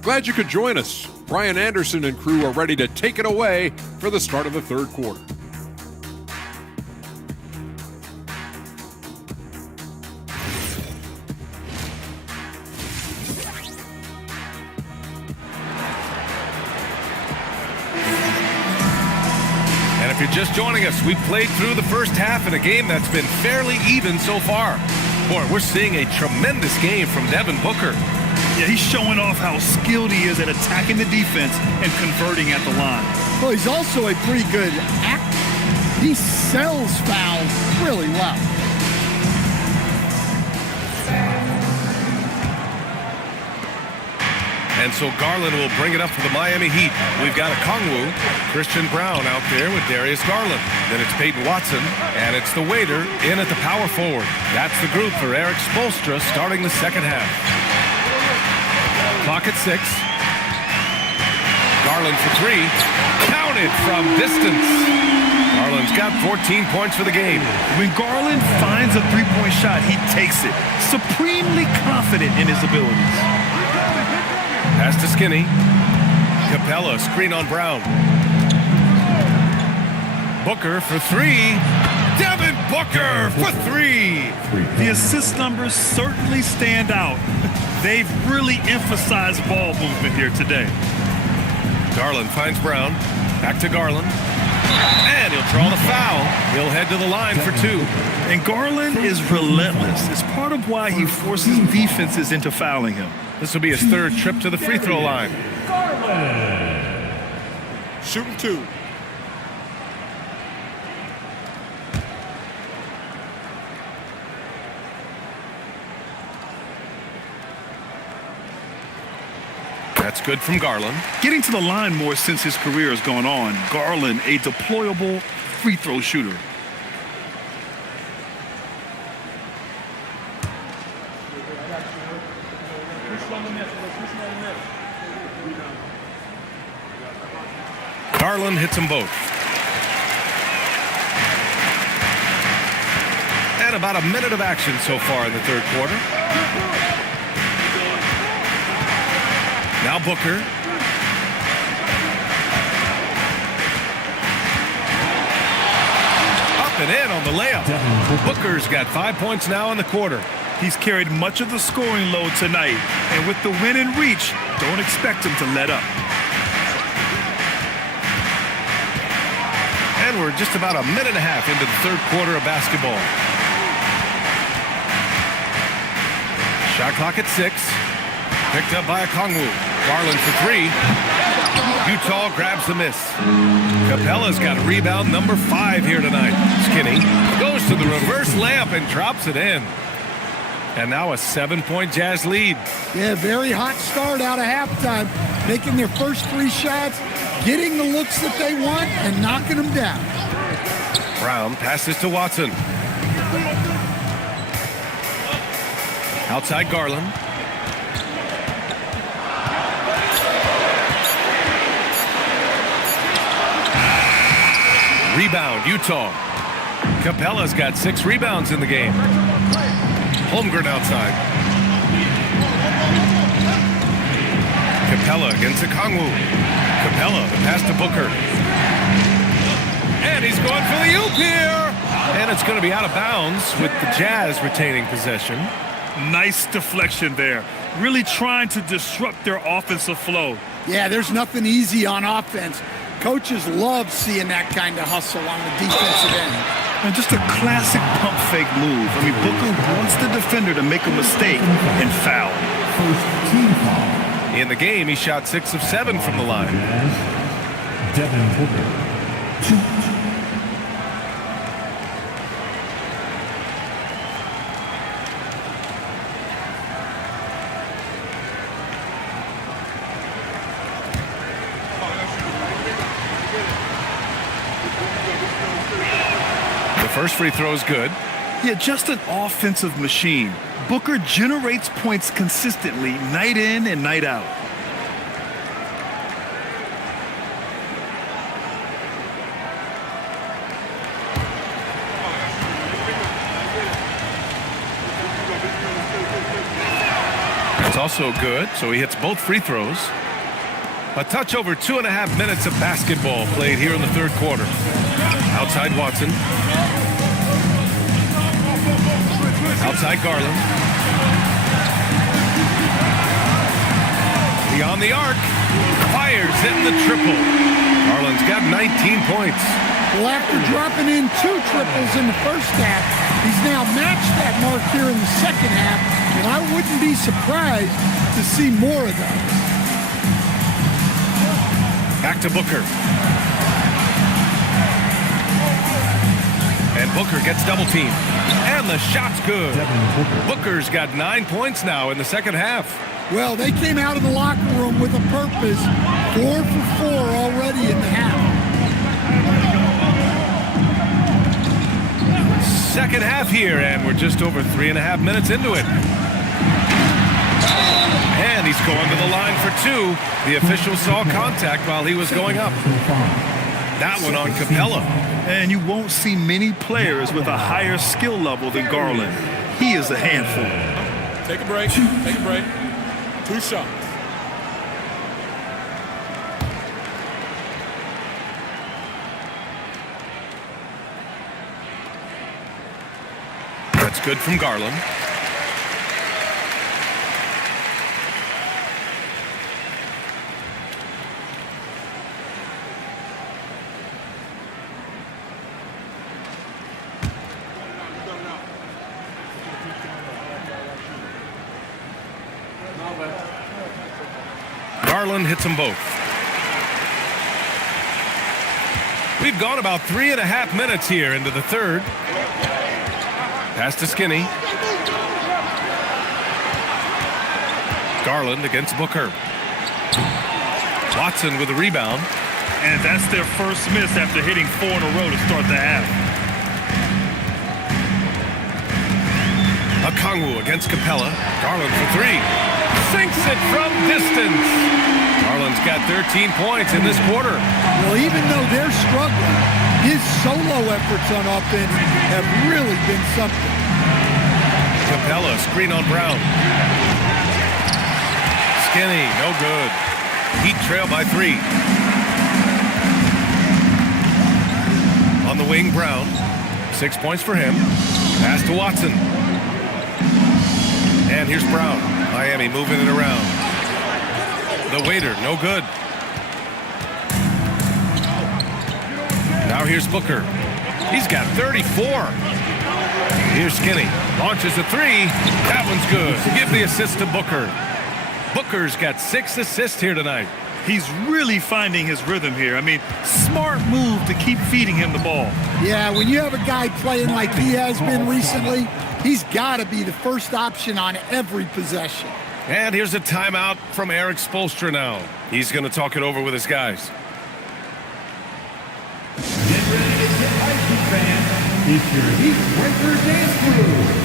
Glad you could join us. Brian Anderson and crew are ready to take it away for the start of the third quarter. And if you're just joining us, we've played through the first half in a game that's been fairly even so far. Boy, we're seeing a tremendous game from Devin Booker. Yeah, he's showing off how skilled he is at attacking the defense and converting at the line. Well, he's also a pretty good actor. He sells fouls really well. And so Garland will bring it up for the Miami Heat. We've got Okongwu, Christian Brown out there with Darius Garland. Then it's Peyton Watson, and it's the waiter in at the power forward. That's the group for Eric Spoelstra starting the second half. Clock at 6. Garland for 3. Counted from distance. Garland's got 14 points for the game. When Garland finds a three-point shot, he takes it. Supremely confident in his abilities. Pass to Skinny. Capella, screen on Brown. Booker for 3. Devin Booker for 3. The assist numbers certainly stand out. They've really emphasized ball movement here today. Garland finds Brown. Back to Garland. And he'll draw the foul. He'll head to the line for 2. And Garland is relentless. It's part of why he forces defenses into fouling him. This will be his 3rd trip to the free throw line. Shooting 2. That's good from Garland. Getting to the line more since his career has gone on. Garland, a deployable free throw shooter. Garland hits them both. And about a minute of action so far in the 3rd quarter. Now Booker. Up and in on the layup. Booker's got 5 points now in the quarter. He's carried much of the scoring load tonight. And with the win in reach, don't expect him to let up. And we're just about a minute and a half into the 3rd quarter of basketball. Shot clock at 6. Picked up by Okongwu. Garland for 3. Utah grabs the miss. Capella's got rebound number 5 here tonight. Skinny goes to the reverse layup and drops it in. And now a 7-point Jazz lead. Yeah, very hot start out of halftime. Making their first 3 shots, getting the looks that they want, and knocking them down. Brown passes to Watson. Outside Garland. Rebound, Utah. Capella's got 6 rebounds in the game. Holmgren outside. Capella against Okongwu. Capella, the pass to Booker. And he's going for the oop here. And it's going to be out of bounds with the Jazz retaining possession. Nice deflection there. Really trying to disrupt their offensive flow. Yeah, there's nothing easy on offense. Coaches love seeing that kind of hustle on the defensive end. And just a classic pump fake move. I mean, Booker wants the defender to make a mistake and foul. First team foul. In the game, he shot 6 of 7 from the line. Devin Booker. 2. First free throw is good. Yeah, just an offensive machine. Booker generates points consistently, night in and night out. That's also good, so he hits both free throws. A touch over 2.5 minutes of basketball played here in the 3rd quarter. Outside Watson. Outside Garland. Beyond the arc. Fires hitting the triple. Garland's got 19 points. Well, after dropping in 2 triples in the first half, he's now matched that mark here in the second half, and I wouldn't be surprised to see more of those. Back to Booker. And Booker gets double teamed. And the shot's good. Booker's got 9 points now in the second half. Well, they came out of the locker room with a purpose. 4 for 4 already in the half. Second half here, and we're just over 3.5 minutes into it. And he's going to the line for 2. The official saw contact while he was going up. That one on Capella. And you won't see many players with a higher skill level than Garland. He is a handful. Take a break. Take a break. 2 shots. That's good from Garland. Garland hits them both. We've gone about 3.5 minutes here into the third. Pass to Skinny. Garland against Booker. Watson with a rebound. And that's their first miss after hitting 4 in a row to start the half. Okongwu against Capella. Garland for 3. Sinks it from distance. Garland's got 13 points in this quarter. Well, even though they're struggling, his solo efforts on offense have really been something. Capella, screen on Brown. Skinny, no good. Heat trail by 3. On the wing, Brown. 6 points for him. Pass to Watson. And here's Brown. Miami moving it around. The waiter, no good. Now here's Booker. He's got 34. Here's Skinny. Launches a 3. That one's good. Give the assist to Booker. Booker's got 6 assists here tonight. He's really finding his rhythm here. I mean, smart move to keep feeding him the ball. Yeah, when you have a guy playing like he has been recently, he's got to be the first option on every possession. And here's a timeout from Eric Spoelstra now. He's going to talk it over with his guys. Get ready to get icy, fans. It's your Heat Breaker Dance Crew.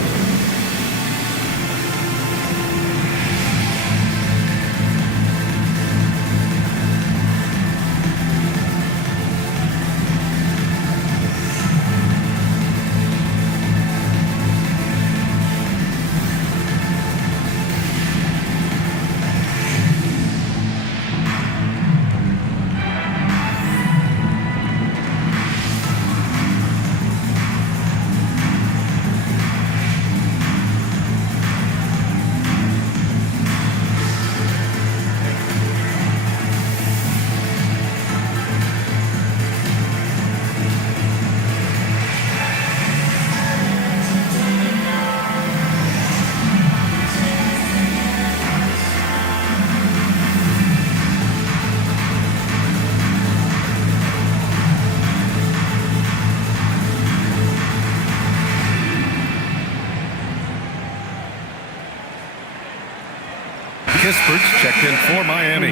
Kispert's checked in for Miami.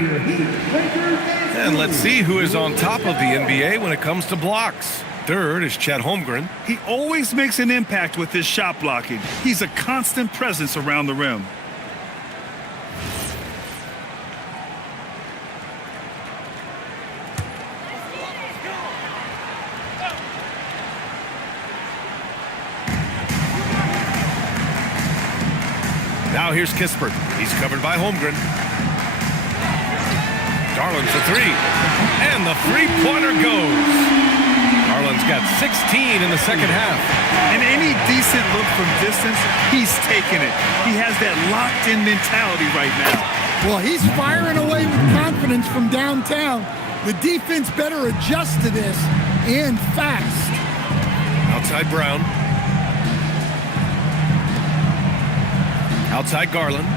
And let's see who is on top of the NBA when it comes to blocks. Third is Chet Holmgren. He always makes an impact with his shot blocking. He's a constant presence around the rim. Now here's Kispert. He's covered by Holmgren. Garland for 3. And the three-pointer goes. Garland's got 16 in the second half. And any decent look from distance, he's taking it. He has that locked-in mentality right now. Well, he's firing away with confidence from downtown. The defense better adjust to this, and fast. Outside Brown. Outside Garland.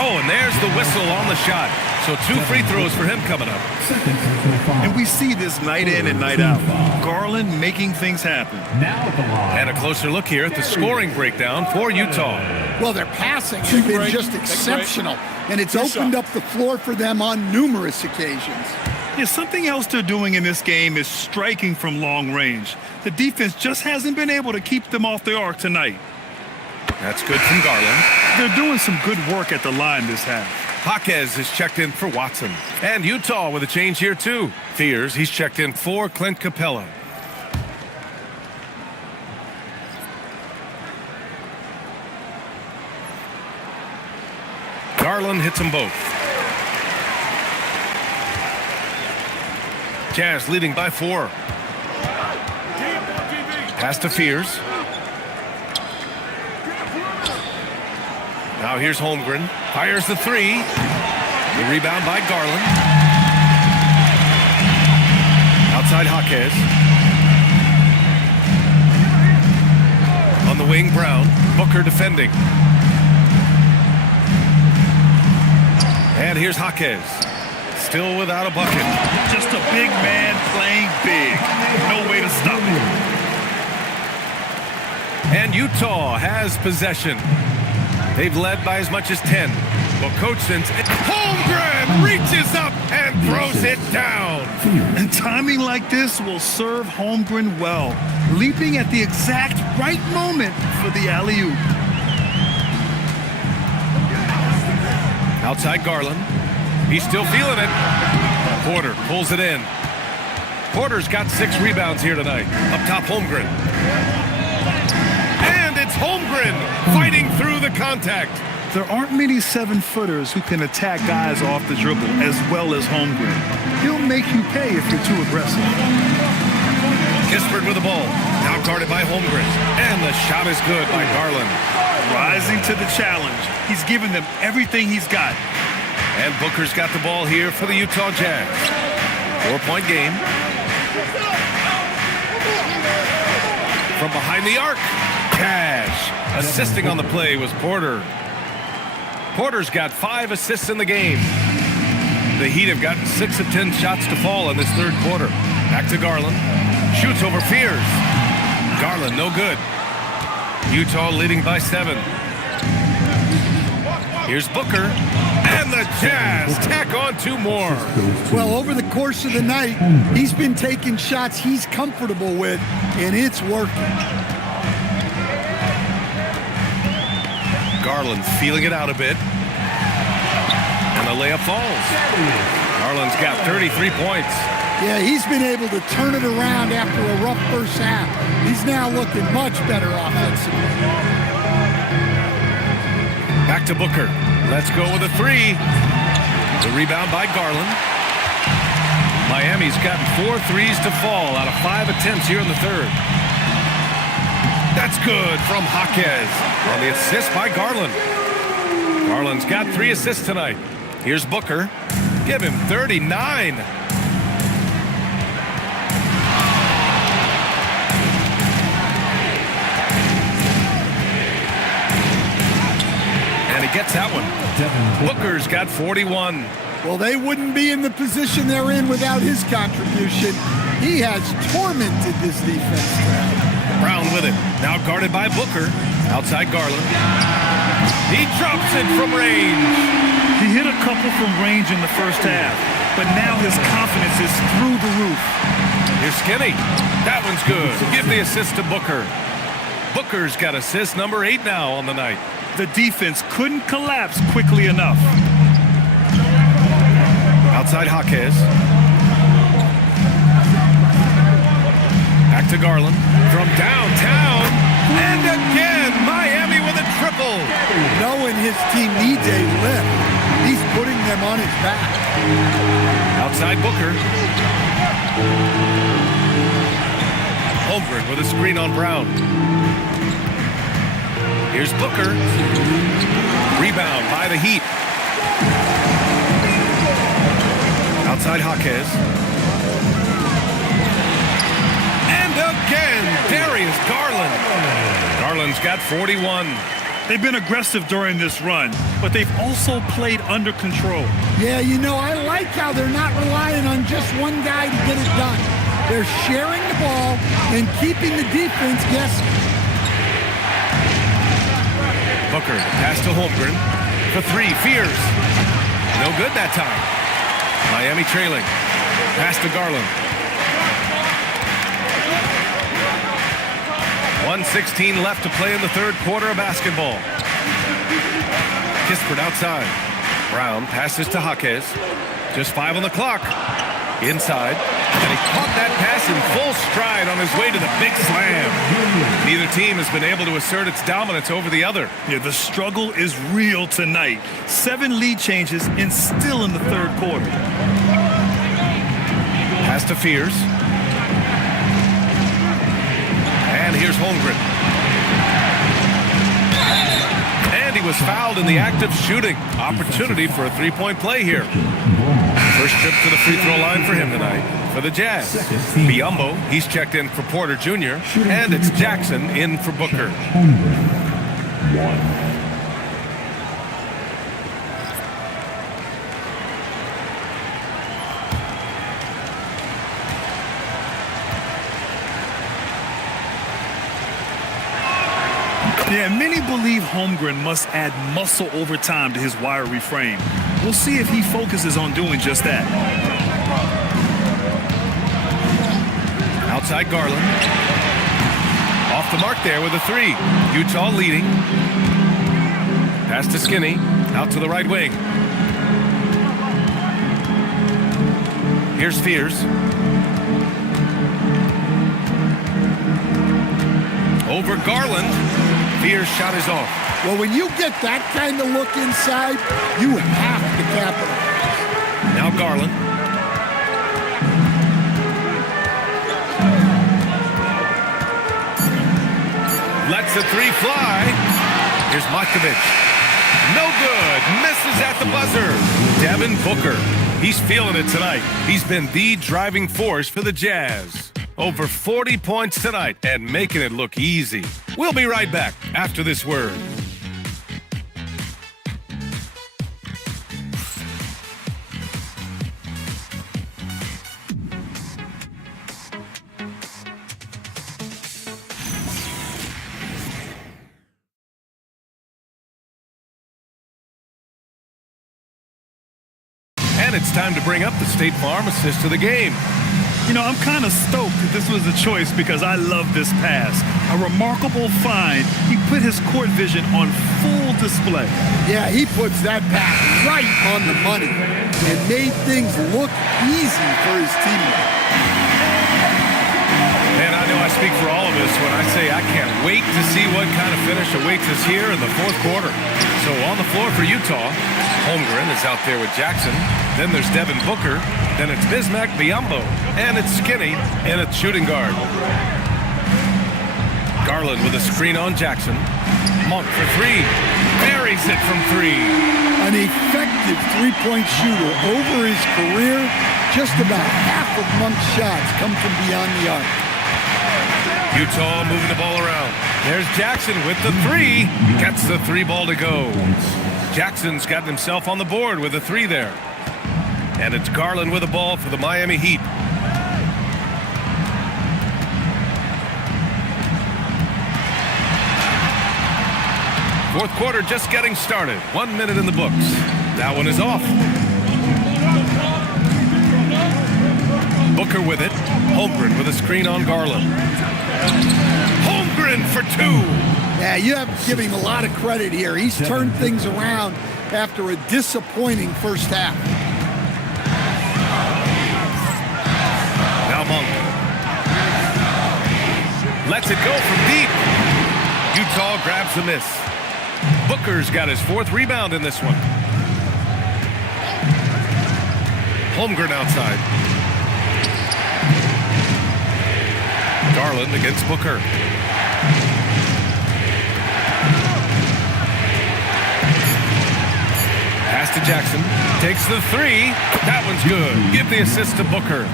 Oh, and there's the whistle on the shot. So 2 free throws for him coming up. And we see this night in and night out. Garland making things happen. And a closer look here at the scoring breakdown for Utah. Well, their passing has been just exceptional, and it's opened up the floor for them on numerous occasions. Yeah, something else they're doing in this game is striking from long range. The defense just hasn't been able to keep them off the arc tonight. That's good from Garland. They're doing some good work at the line this half. Jaquez is checked in for Watson. And Utah with a change here, too. Fears he's checked in for Clint Capella. Garland hits them both. Jazz leading by 4. Pass to Fears. Now here's Holmgren. Fires the 3. The rebound by Garland. Outside Jaquez. On the wing, Brown. Booker defending. And here's Jaquez. Still without a bucket. Just a big man playing big. No way to stop him. And Utah has possession. They've led by as much as 10. Well, Coach thinks Holmgren reaches up and throws it down. And timing like this will serve Holmgren well, leaping at the exact right moment for the alley-oop. Outside Garland. He's still feeling it. Porter pulls it in. Porter's got 6 rebounds here tonight. Up top, Holmgren. And it's Holmgren fighting through the contact. There aren't many 7-footers who can attack guys off the dribble as well as Holmgren. He'll make you pay if you're too aggressive. Kispert with the ball. Now guarded by Holmgren. And the shot is good by Garland. Rising to the challenge. He's given them everything he's got. And Booker's got the ball here for the Utah Jazz. 4-point game. From behind the arc, Cash. Assisting on the play was Porter. Porter's got 5 assists in the game. The Heat have gotten 6 of 10 shots to fall in this third quarter. Back to Garland. Shoots over Fears. Garland, no good. Utah leading by 7. Here's Booker. And the Jazz tack on 2 more. Well, over the course of the night, he's been taking shots he's comfortable with, and it's working. Garland feeling it out a bit. And the layup falls. Garland's got 33 points. Yeah, he's been able to turn it around after a rough first half. He's now looking much better offensively. Back to Booker. Let's go with a 3. The rebound by Garland. Miami's gotten 4 threes to fall out of 5 attempts here in the third. That's good from Jaquez on the assist by Garland. Garland's got 3 assists tonight. Here's Booker. Give him 39. And he gets that one. Booker's got 41. Well, they wouldn't be in the position they're in without his contribution. He has tormented this defense. Brown with it. Now guarded by Booker. Outside Garland. He drops it from range. He hit a couple from range in the first half, but now his confidence is through the roof. Here's Skinny. That one's good. Give the assist to Booker. Booker's got assist number 8 now on the night. The defense couldn't collapse quickly enough. Outside Jaquez. Back to Garland. From downtown. And again, Miami with a triple. Knowing his team needs a lift, he's putting them on his back. Outside Booker. Holmgren with a screen on Brown. Here's Booker. Rebound by the Heat. Outside Jaquez. And again, Darius Garland. Garland's got 41. They've been aggressive during this run, but they've also played under control. Yeah, you know, I like how they're not relying on just one guy to get it done. They're sharing the ball and keeping the defense guessing. Booker, pass to Holmgren. For 3, Fears. No good that time. Miami trailing. Pass to Garland. 1:16 left to play in the third quarter of basketball. Kispert outside. Brown passes to Jaquez. Just 5 on the clock. Inside. And he caught that pass in full stride on his way to the big slam. Neither team has been able to assert its dominance over the other. Yeah, the struggle is real tonight. 7 lead changes and still in the third quarter. Pass to Fears. And here's Holmgren. And he was fouled in the act of shooting. Opportunity for a 3-point play here. First trip to the free throw line for him tonight. For the Jazz. Biyombo, he's checked in for Porter Jr. And it's Jackson in for Booker. Yeah, many believe Holmgren must add muscle over time to his wiry frame. We'll see if he focuses on doing just that. Outside Garland. Off the mark there with a three. Utah leading. Pass to Skinny. Out to the right wing. Here's Fears. Over Garland. Fears' shot is off. Well, when you get that kind of look inside, you have to capitalize. Now Garland. Lets the three fly. Here's Matkovic. No good. Misses at the buzzer. Devin Booker. He's feeling it tonight. He's been the driving force for the Jazz. Over 40 points tonight and making it look easy. We'll be right back after this word. And it's time to bring up the State Farm assist of the game. You know, I'm kind of stoked that this was a choice because I love this pass. A remarkable find. He put his court vision on full display. Yeah, he puts that pass right on the money and made things look easy for his teammates. And I know I speak for all of us when I say I can't wait to see what kind of finish awaits us here in the fourth quarter. So on the floor for Utah, Holmgren is out there with Jackson. Then there's Devin Booker. Then it's Bismack Biyombo. And it's Skinny. And it's shooting guard. Garland with a screen on Jackson. Monk for three. Buries it from three. An effective three-point shooter over his career. Just about half of Monk's shots come from beyond the arc. Utah moving the ball around. There's Jackson with the three. Gets the three ball to go. Jackson's gotten himself on the board with a three there. And it's Garland with the ball for the Miami Heat. Fourth quarter just getting started. 1 minute in the books. That one is off. Booker with it. Holmgren with a screen on Garland. Holmgren for two. Yeah, you have to give him a lot of credit here. He's turned things around after a disappointing first half. Now Monk. Lets it go from deep. Utah grabs the miss. Booker's got his fourth rebound in this one. Holmgren outside. Garland against Booker. Pass to Jackson. Takes the three. That one's good. Give the assist to Booker.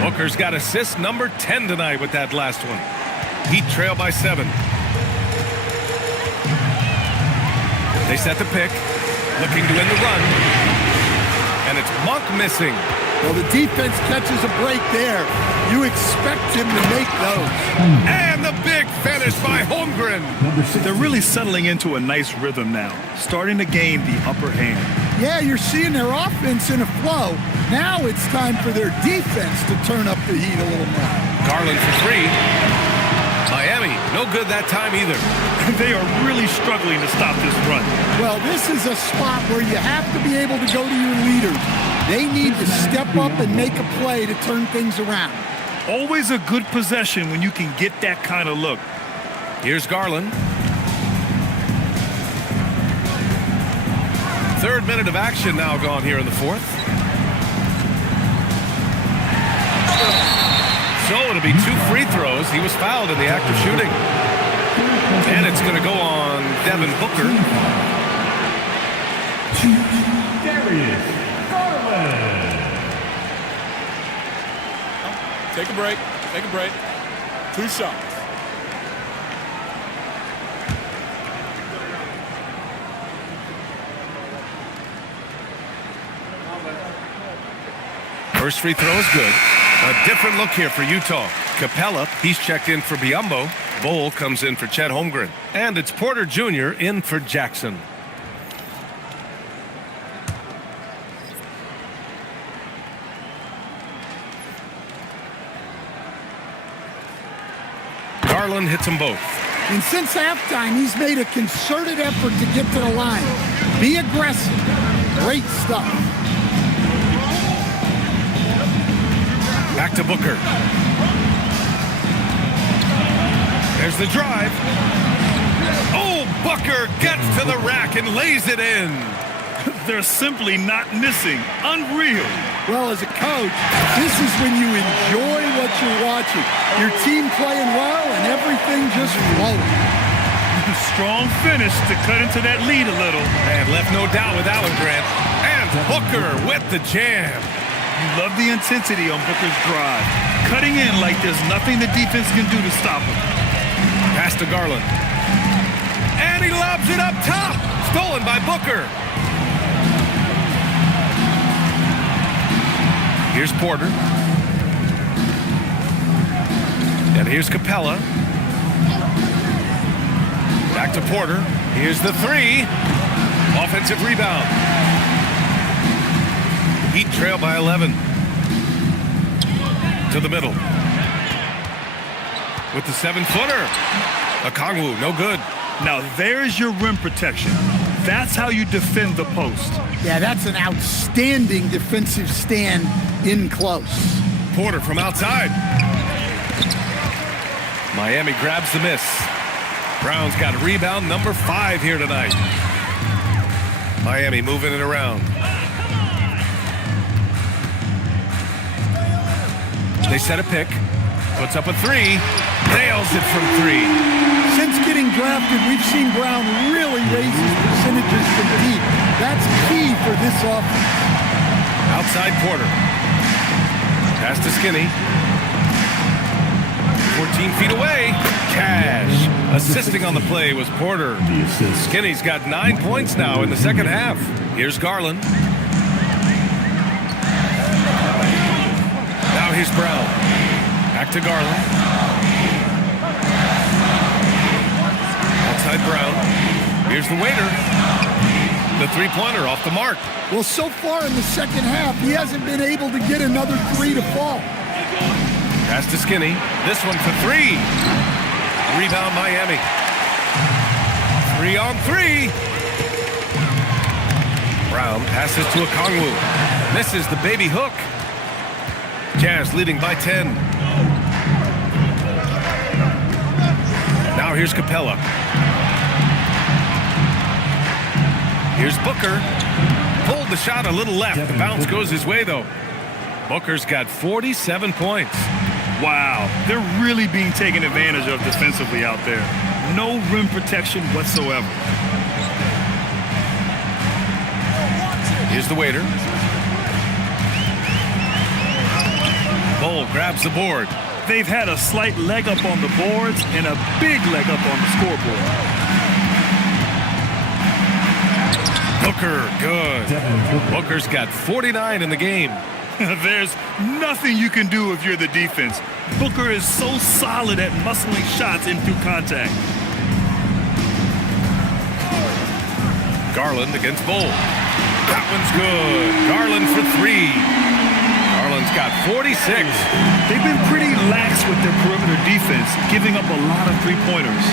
Booker's got assist number 10 tonight with that last one. Heat trail by 7. They set the pick. Looking to win the run. And it's Monk missing. Well, the defense catches a break there. You expect him to make those. And the big finish by Holmgren. They're really settling into a nice rhythm now, starting to gain the upper hand. Yeah, you're seeing their offense in a flow. Now it's time for their defense to turn up the heat a little more. Garland for three. Miami, no good that time either. They are really struggling to stop this run. Well, this is a spot where you have to be able to go to your leaders. They need to step up and make a play to turn things around. Always a good possession when you can get that kind of look. Here's Garland. Third minute of action now gone here in the fourth. So it'll be 2 free throws. He was fouled in the act of shooting. And it's going to go on Devin Booker. Darius Garland. Take a break. Take a break. 2 shots. First free throw is good. A different look here for Utah. Capella, he's checked in for Biyombo. Bowl comes in for Chet Holmgren. And it's Porter Jr. in for Jackson. Garland hits them both. And since halftime, he's made a concerted effort to get to the line. Be aggressive. Great stuff. Back to Booker. There's the drive. Oh, Booker gets to the rack and lays it in. They're simply not missing. Unreal. Well, as a coach, this is when you enjoy what you're watching. Your team playing well and everything just flowing. Strong finish to cut into that lead a little. And left no doubt with Allen Grant. And Booker with the jam. You love the intensity on Booker's drive. Cutting in like there's nothing the defense can do to stop him. Pass to Garland. And he lobs it up top. Stolen by Booker. Here's Porter. And here's Capella. Back to Porter. Here's the three. Offensive rebound. Heat trail by 11. To the middle. With the 7-footer. Okongwu, no good. Now there's your rim protection. That's how you defend the post. Yeah, that's an outstanding defensive stand in close. Porter from outside. Miami grabs the miss. Brown's got rebound number 5 here tonight. Miami moving it around. They set a pick. Puts up a 3. Nails it from 3. Since getting drafted, we've seen Brown really raise his percentages from deep. That's key for this offense. Outside Porter. Pass to Skinny. 14 feet away. Cash. Assisting on the play was Porter. Skinny's got 9 points now in the second half. Here's Garland. Now here's Brown. Back to Garland. Outside Brown. Here's the waiter. The three-pointer off the mark. Well, so far in the second half, he hasn't been able to get another 3 to fall. Pass to Skinny. This one for 3. Rebound Miami. 3-on-3. Brown passes to Okongwu. Misses the baby hook. Jazz leading by 10. Now here's Capella. Here's Booker. Pulled the shot a little left. The bounce goes his way, though. Booker's got 47 points. Wow, they're really being taken advantage of defensively out there. No rim protection whatsoever. Here's the waiter. Bowl grabs the board. They've had a slight leg up on the boards and a big leg up on the scoreboard. Booker, good. Booker's got 49 in the game. There's nothing you can do if you're the defense. Booker is so solid at muscling shots in through contact. Garland against Bowl. That one's good. Garland for 3. Garland's got 46. They've been pretty lax with their perimeter defense, giving up a lot of three-pointers.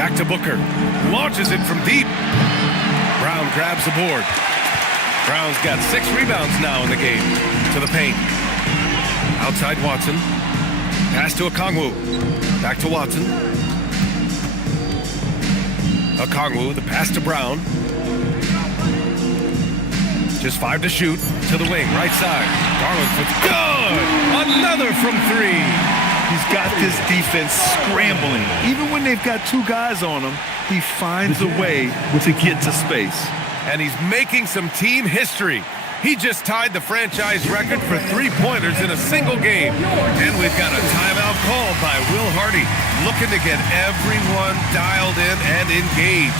Back to Booker. Launches it from deep. Brown grabs the board. Brown's got 6 rebounds now in the game. To the paint. Outside Watson. Pass to Okongwu. Back to Watson. Okongwu, the pass to Brown. Just 5 to shoot. To the wing, right side. Garland for good! Another from 3. He's got this defense scrambling. Even when they've got 2 guys on him, he finds a way to get to space. And he's making some team history. He just tied the franchise record for 3-pointers in a single game. And we've got a timeout called by Will Hardy, looking to get everyone dialed in and engaged.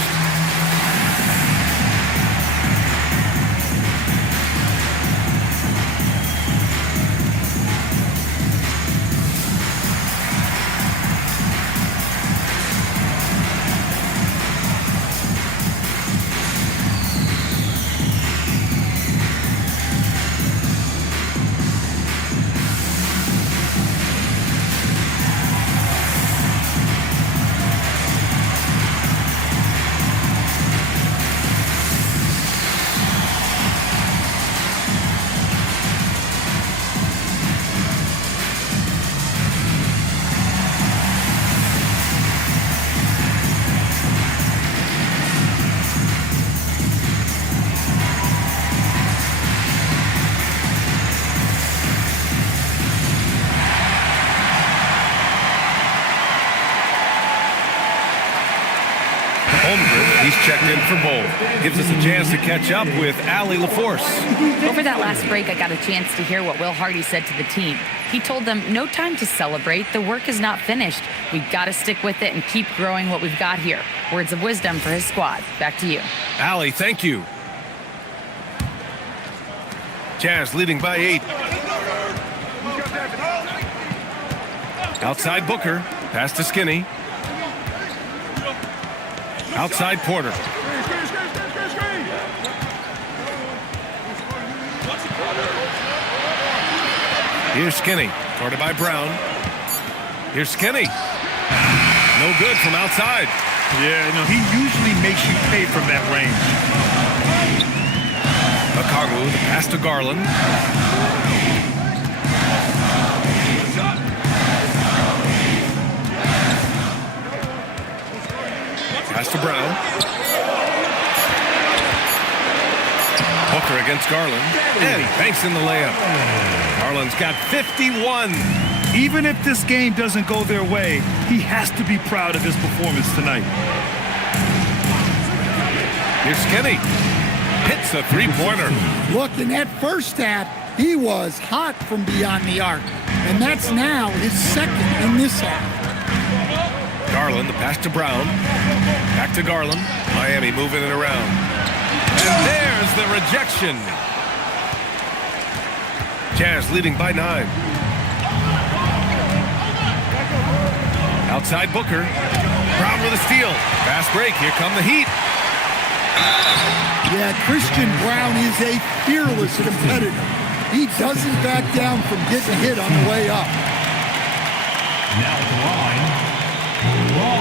He's checked in for both. Gives us a chance to catch up with Allie LaForce. Over that last break, I got a chance to hear what Will Hardy said to the team. He told them, no time to celebrate. The work is not finished. We've got to stick with it and keep growing what we've got here. Words of wisdom for his squad. Back to you. Allie, thank you. Jazz leading by 8. Outside Booker. Pass to Skinny. Outside Porter. Here's Skinny. Guarded by Brown. Here's Skinny. No good from outside. Yeah, no, he usually makes you pay from that range. Okongwu, the pass to Garland. Pass to Brown. Booker against Garland. And he banks in the layup. Garland's got 51. Even if this game doesn't go their way, he has to be proud of his performance tonight. Here's Skinny. Hits a three-pointer. Look, in that first half, he was hot from beyond the arc. And that's now his second in this half. Garland, the pass to Brown. Back to Garland. Miami moving it around. And there's the rejection. Jazz leading by 9. Outside Booker. Brown with a steal. Fast break. Here come the Heat. Yeah, Christian Brown is a fearless competitor. He doesn't back down from getting hit on the way up. Now at the line, Raw.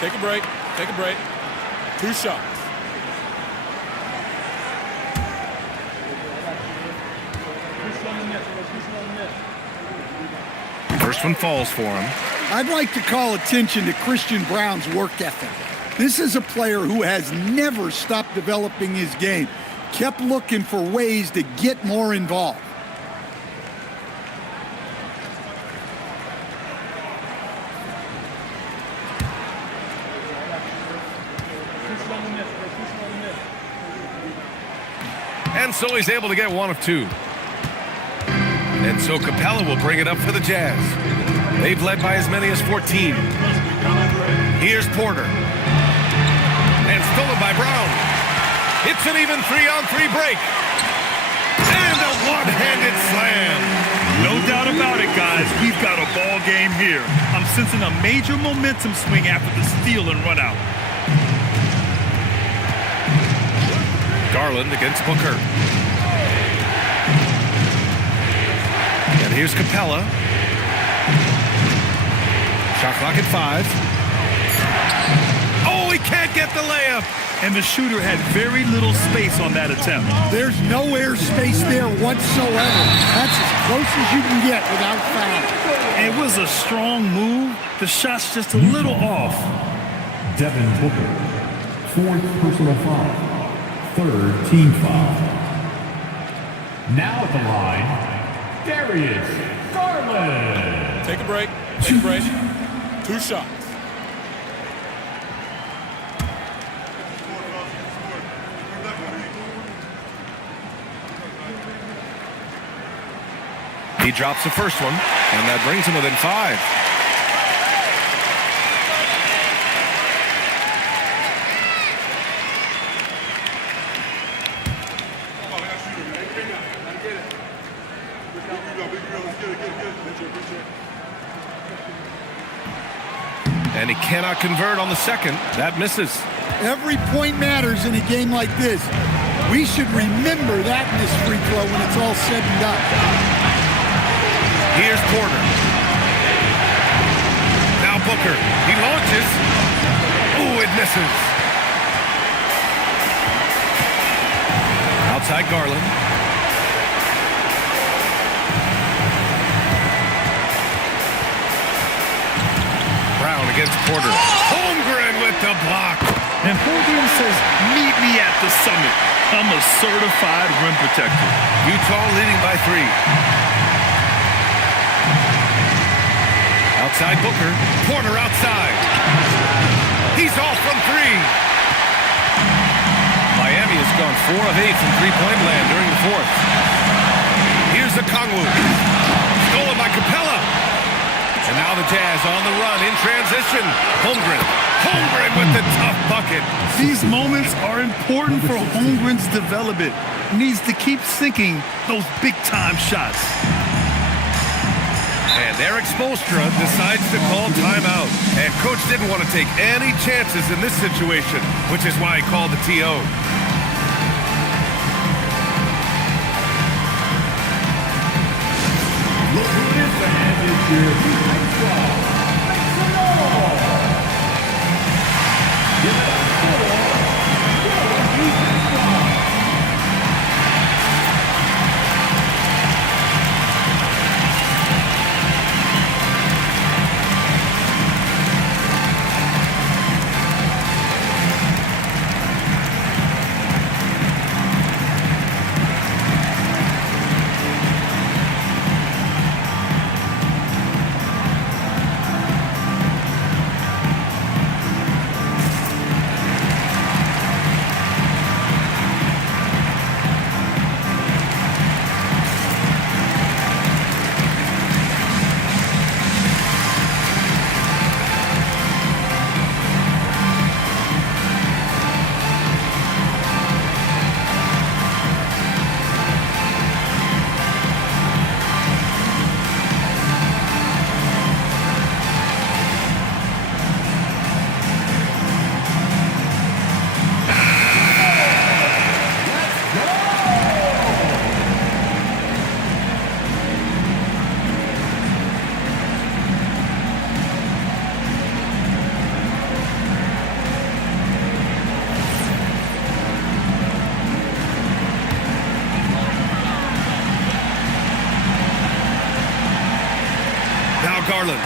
Take a break. Take a break. 2 shots. First one falls for him. I'd like to call attention to Christian Brown's work ethic. This is a player who has never stopped developing his game, kept looking for ways to get more involved. And so he's able to get 1 of 2. And so Capella will bring it up for the Jazz. They've led by as many as 14. Here's Porter. And stolen by Brown. It's an even 3-on-3 break. And a one-handed slam. No doubt about it, guys. We've got a ball game here. I'm sensing a major momentum swing after the steal and run out. Garland against Booker. And here's Capella. Shot clock at 5. Oh, he can't get the layup. And the shooter had very little space on that attempt. There's no air space there whatsoever. That's as close as you can get without foul. It was a strong move. The shot's just a little off. Devin Booker, 4th personal foul, 3rd team foul. Now at the line, Darius Garland. Take a break. Take a break. 2 shots. He drops the first one, and that brings him within 5. And he cannot convert on the second. That misses. Every point matters in a game like this. We should remember that in this free throw when it's all said and done. Here's Porter. Now Booker. He launches. Ooh, it misses. Outside Garland. Brown against Porter. Holmgren with the block. And Holmgren says, meet me at the summit. become a certified rim protector. Utah leading by 3. Outside Booker. Porter outside. He's off from 3. Miami has gone 4 of 8 from three-point land during the 4th. Here's the Kongwu. Stolen by Capella. And now the Jazz on the run in transition. Holmgren. Holmgren with the tough bucket. These moments are important for Holmgren's development. He needs to keep sinking those big-time shots. And Eric Spoelstra decides to call timeout. And coach didn't want to take any chances in this situation, which is why he called the TO. Look who it is, fans. It's your high squad. Make some noise. Give it up for your high squad. Garland.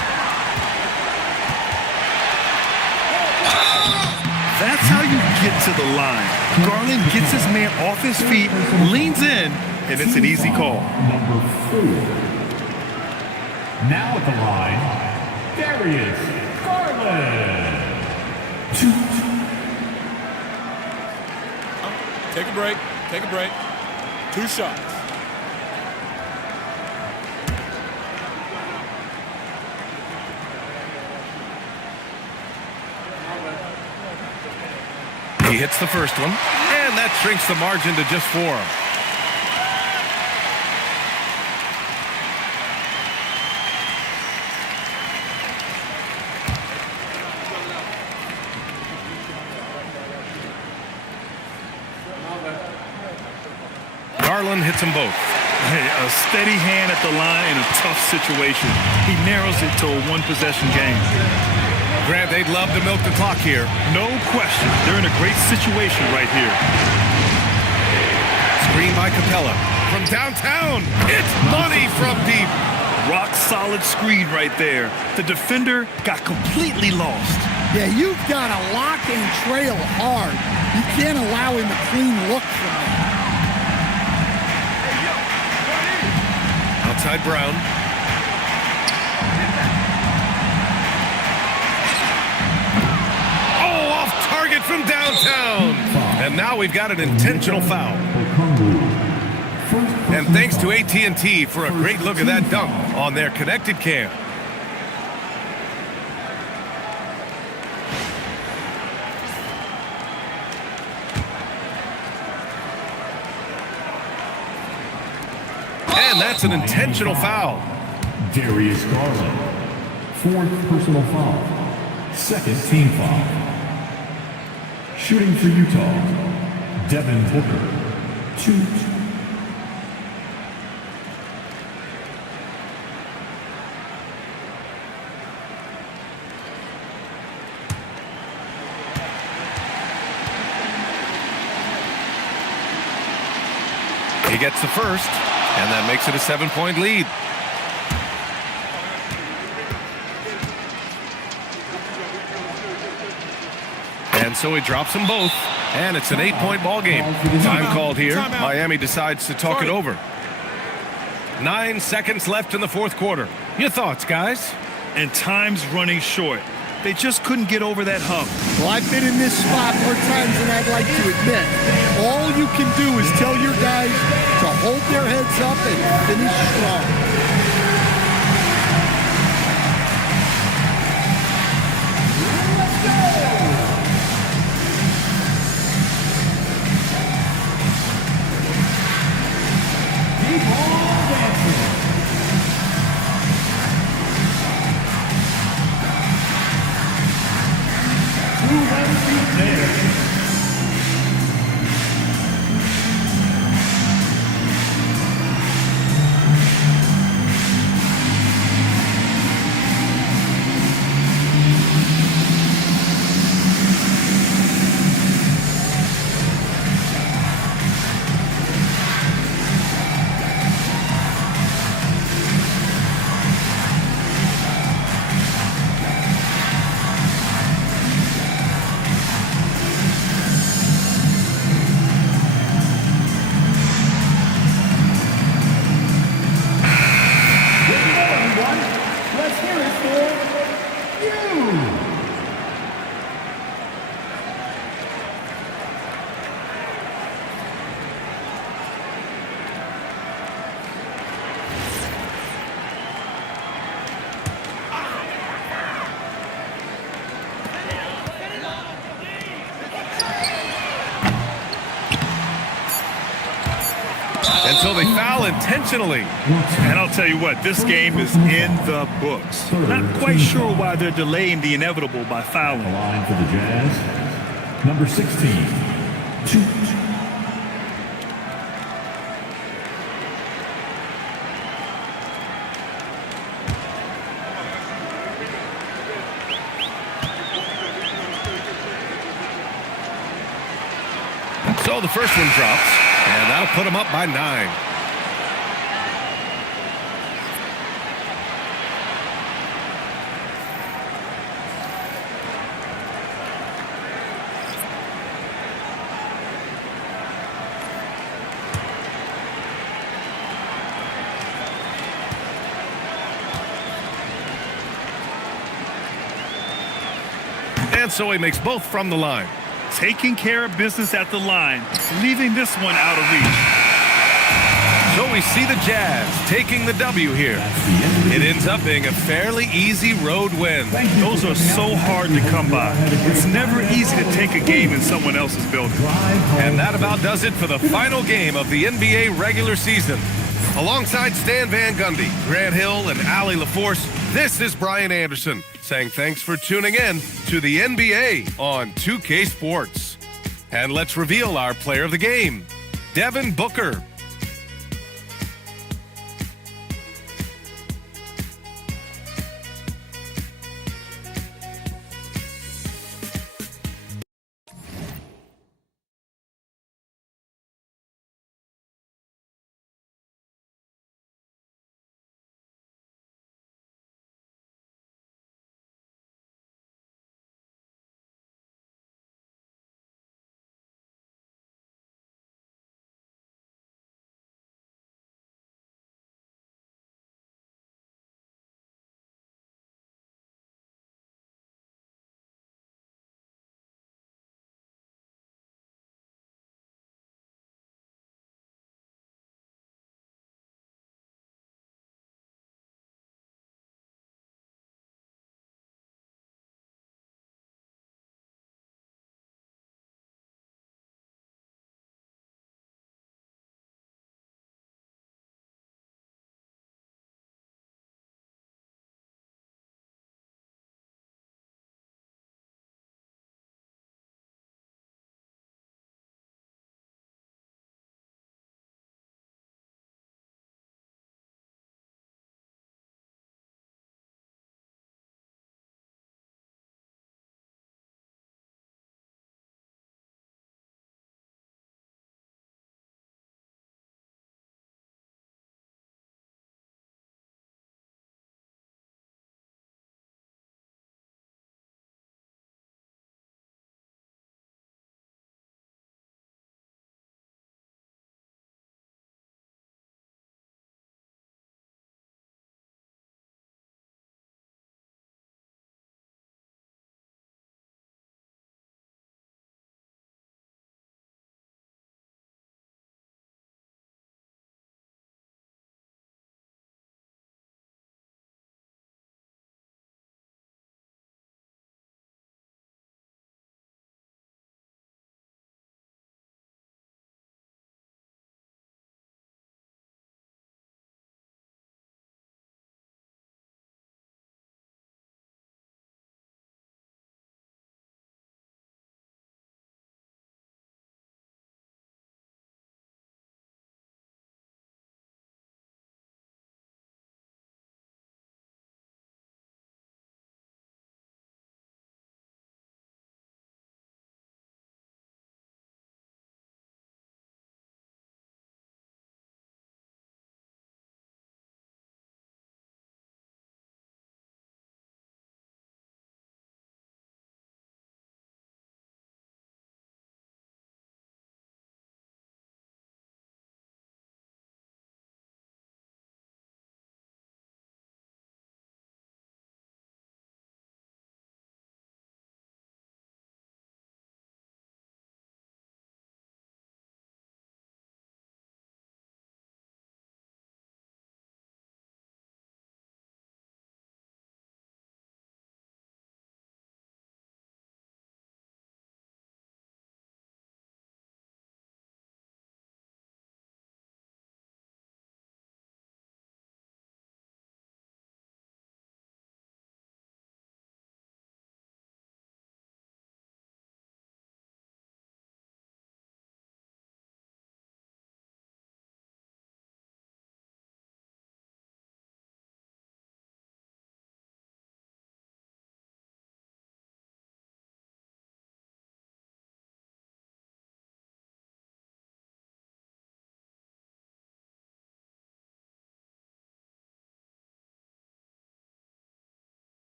That's how you get to the line. Garland gets his man off his feet, leans in, and it's an easy call. Number 4. Now at the line, Darius Garland. Take a break. Take a break. 2 shots. He hits the first one, and that shrinks the margin to just 4. Garland hits them both. Hey, a steady hand at the line in a tough situation. He narrows it to a 1-possession game. Grant, they'd love to milk the clock here. No question. They're in a great situation right here. Screen by Capella. From downtown, it's money from deep. Rock solid screen right there. The defender got completely lost. Yeah, you've got to lock and trail hard. You can't allow him a clean look from there. Outside Brown. Oh, off target from downtown. And now we've got an intentional foul. And thanks to AT&T for a great look at that dunk on their connected cam. And that's an intentional foul. Darius Garland. 4th personal foul. 2nd team foul. Shooting for Utah, Devin Booker. 2. He gets the first, and that makes it a 7-point lead. And so he drops them both, and it's an 8-point ball game. Time called here. Miami decides to talk it over. 9 seconds left in the fourth quarter. Your thoughts, guys? And time's running short. They just couldn't get over that hump. Well, I've been in this spot more times than I'd like to admit. All you can do is tell your guys to hold their heads up and finish strong. And so they foul intentionally. And I'll tell you what, this game is in the books. Not quite sure why they're delaying the inevitable by fouling. The line for the Jazz, number 16, 2. So the first one drops, and that'll put them up by 9. And so he makes both from the line. Taking care of business at the line, leaving this one out of reach. So we see the Jazz taking the W here. It ends up being a fairly easy road win. Those are so hard to come by. It's never easy to take a game in someone else's building. And that about does it for the final game of the NBA regular season. Alongside Stan Van Gundy, Grant Hill, and Allie LaForce, this is Brian Anderson saying thanks for tuning in to the NBA on 2K Sports. And let's reveal our player of the game, Devin Booker.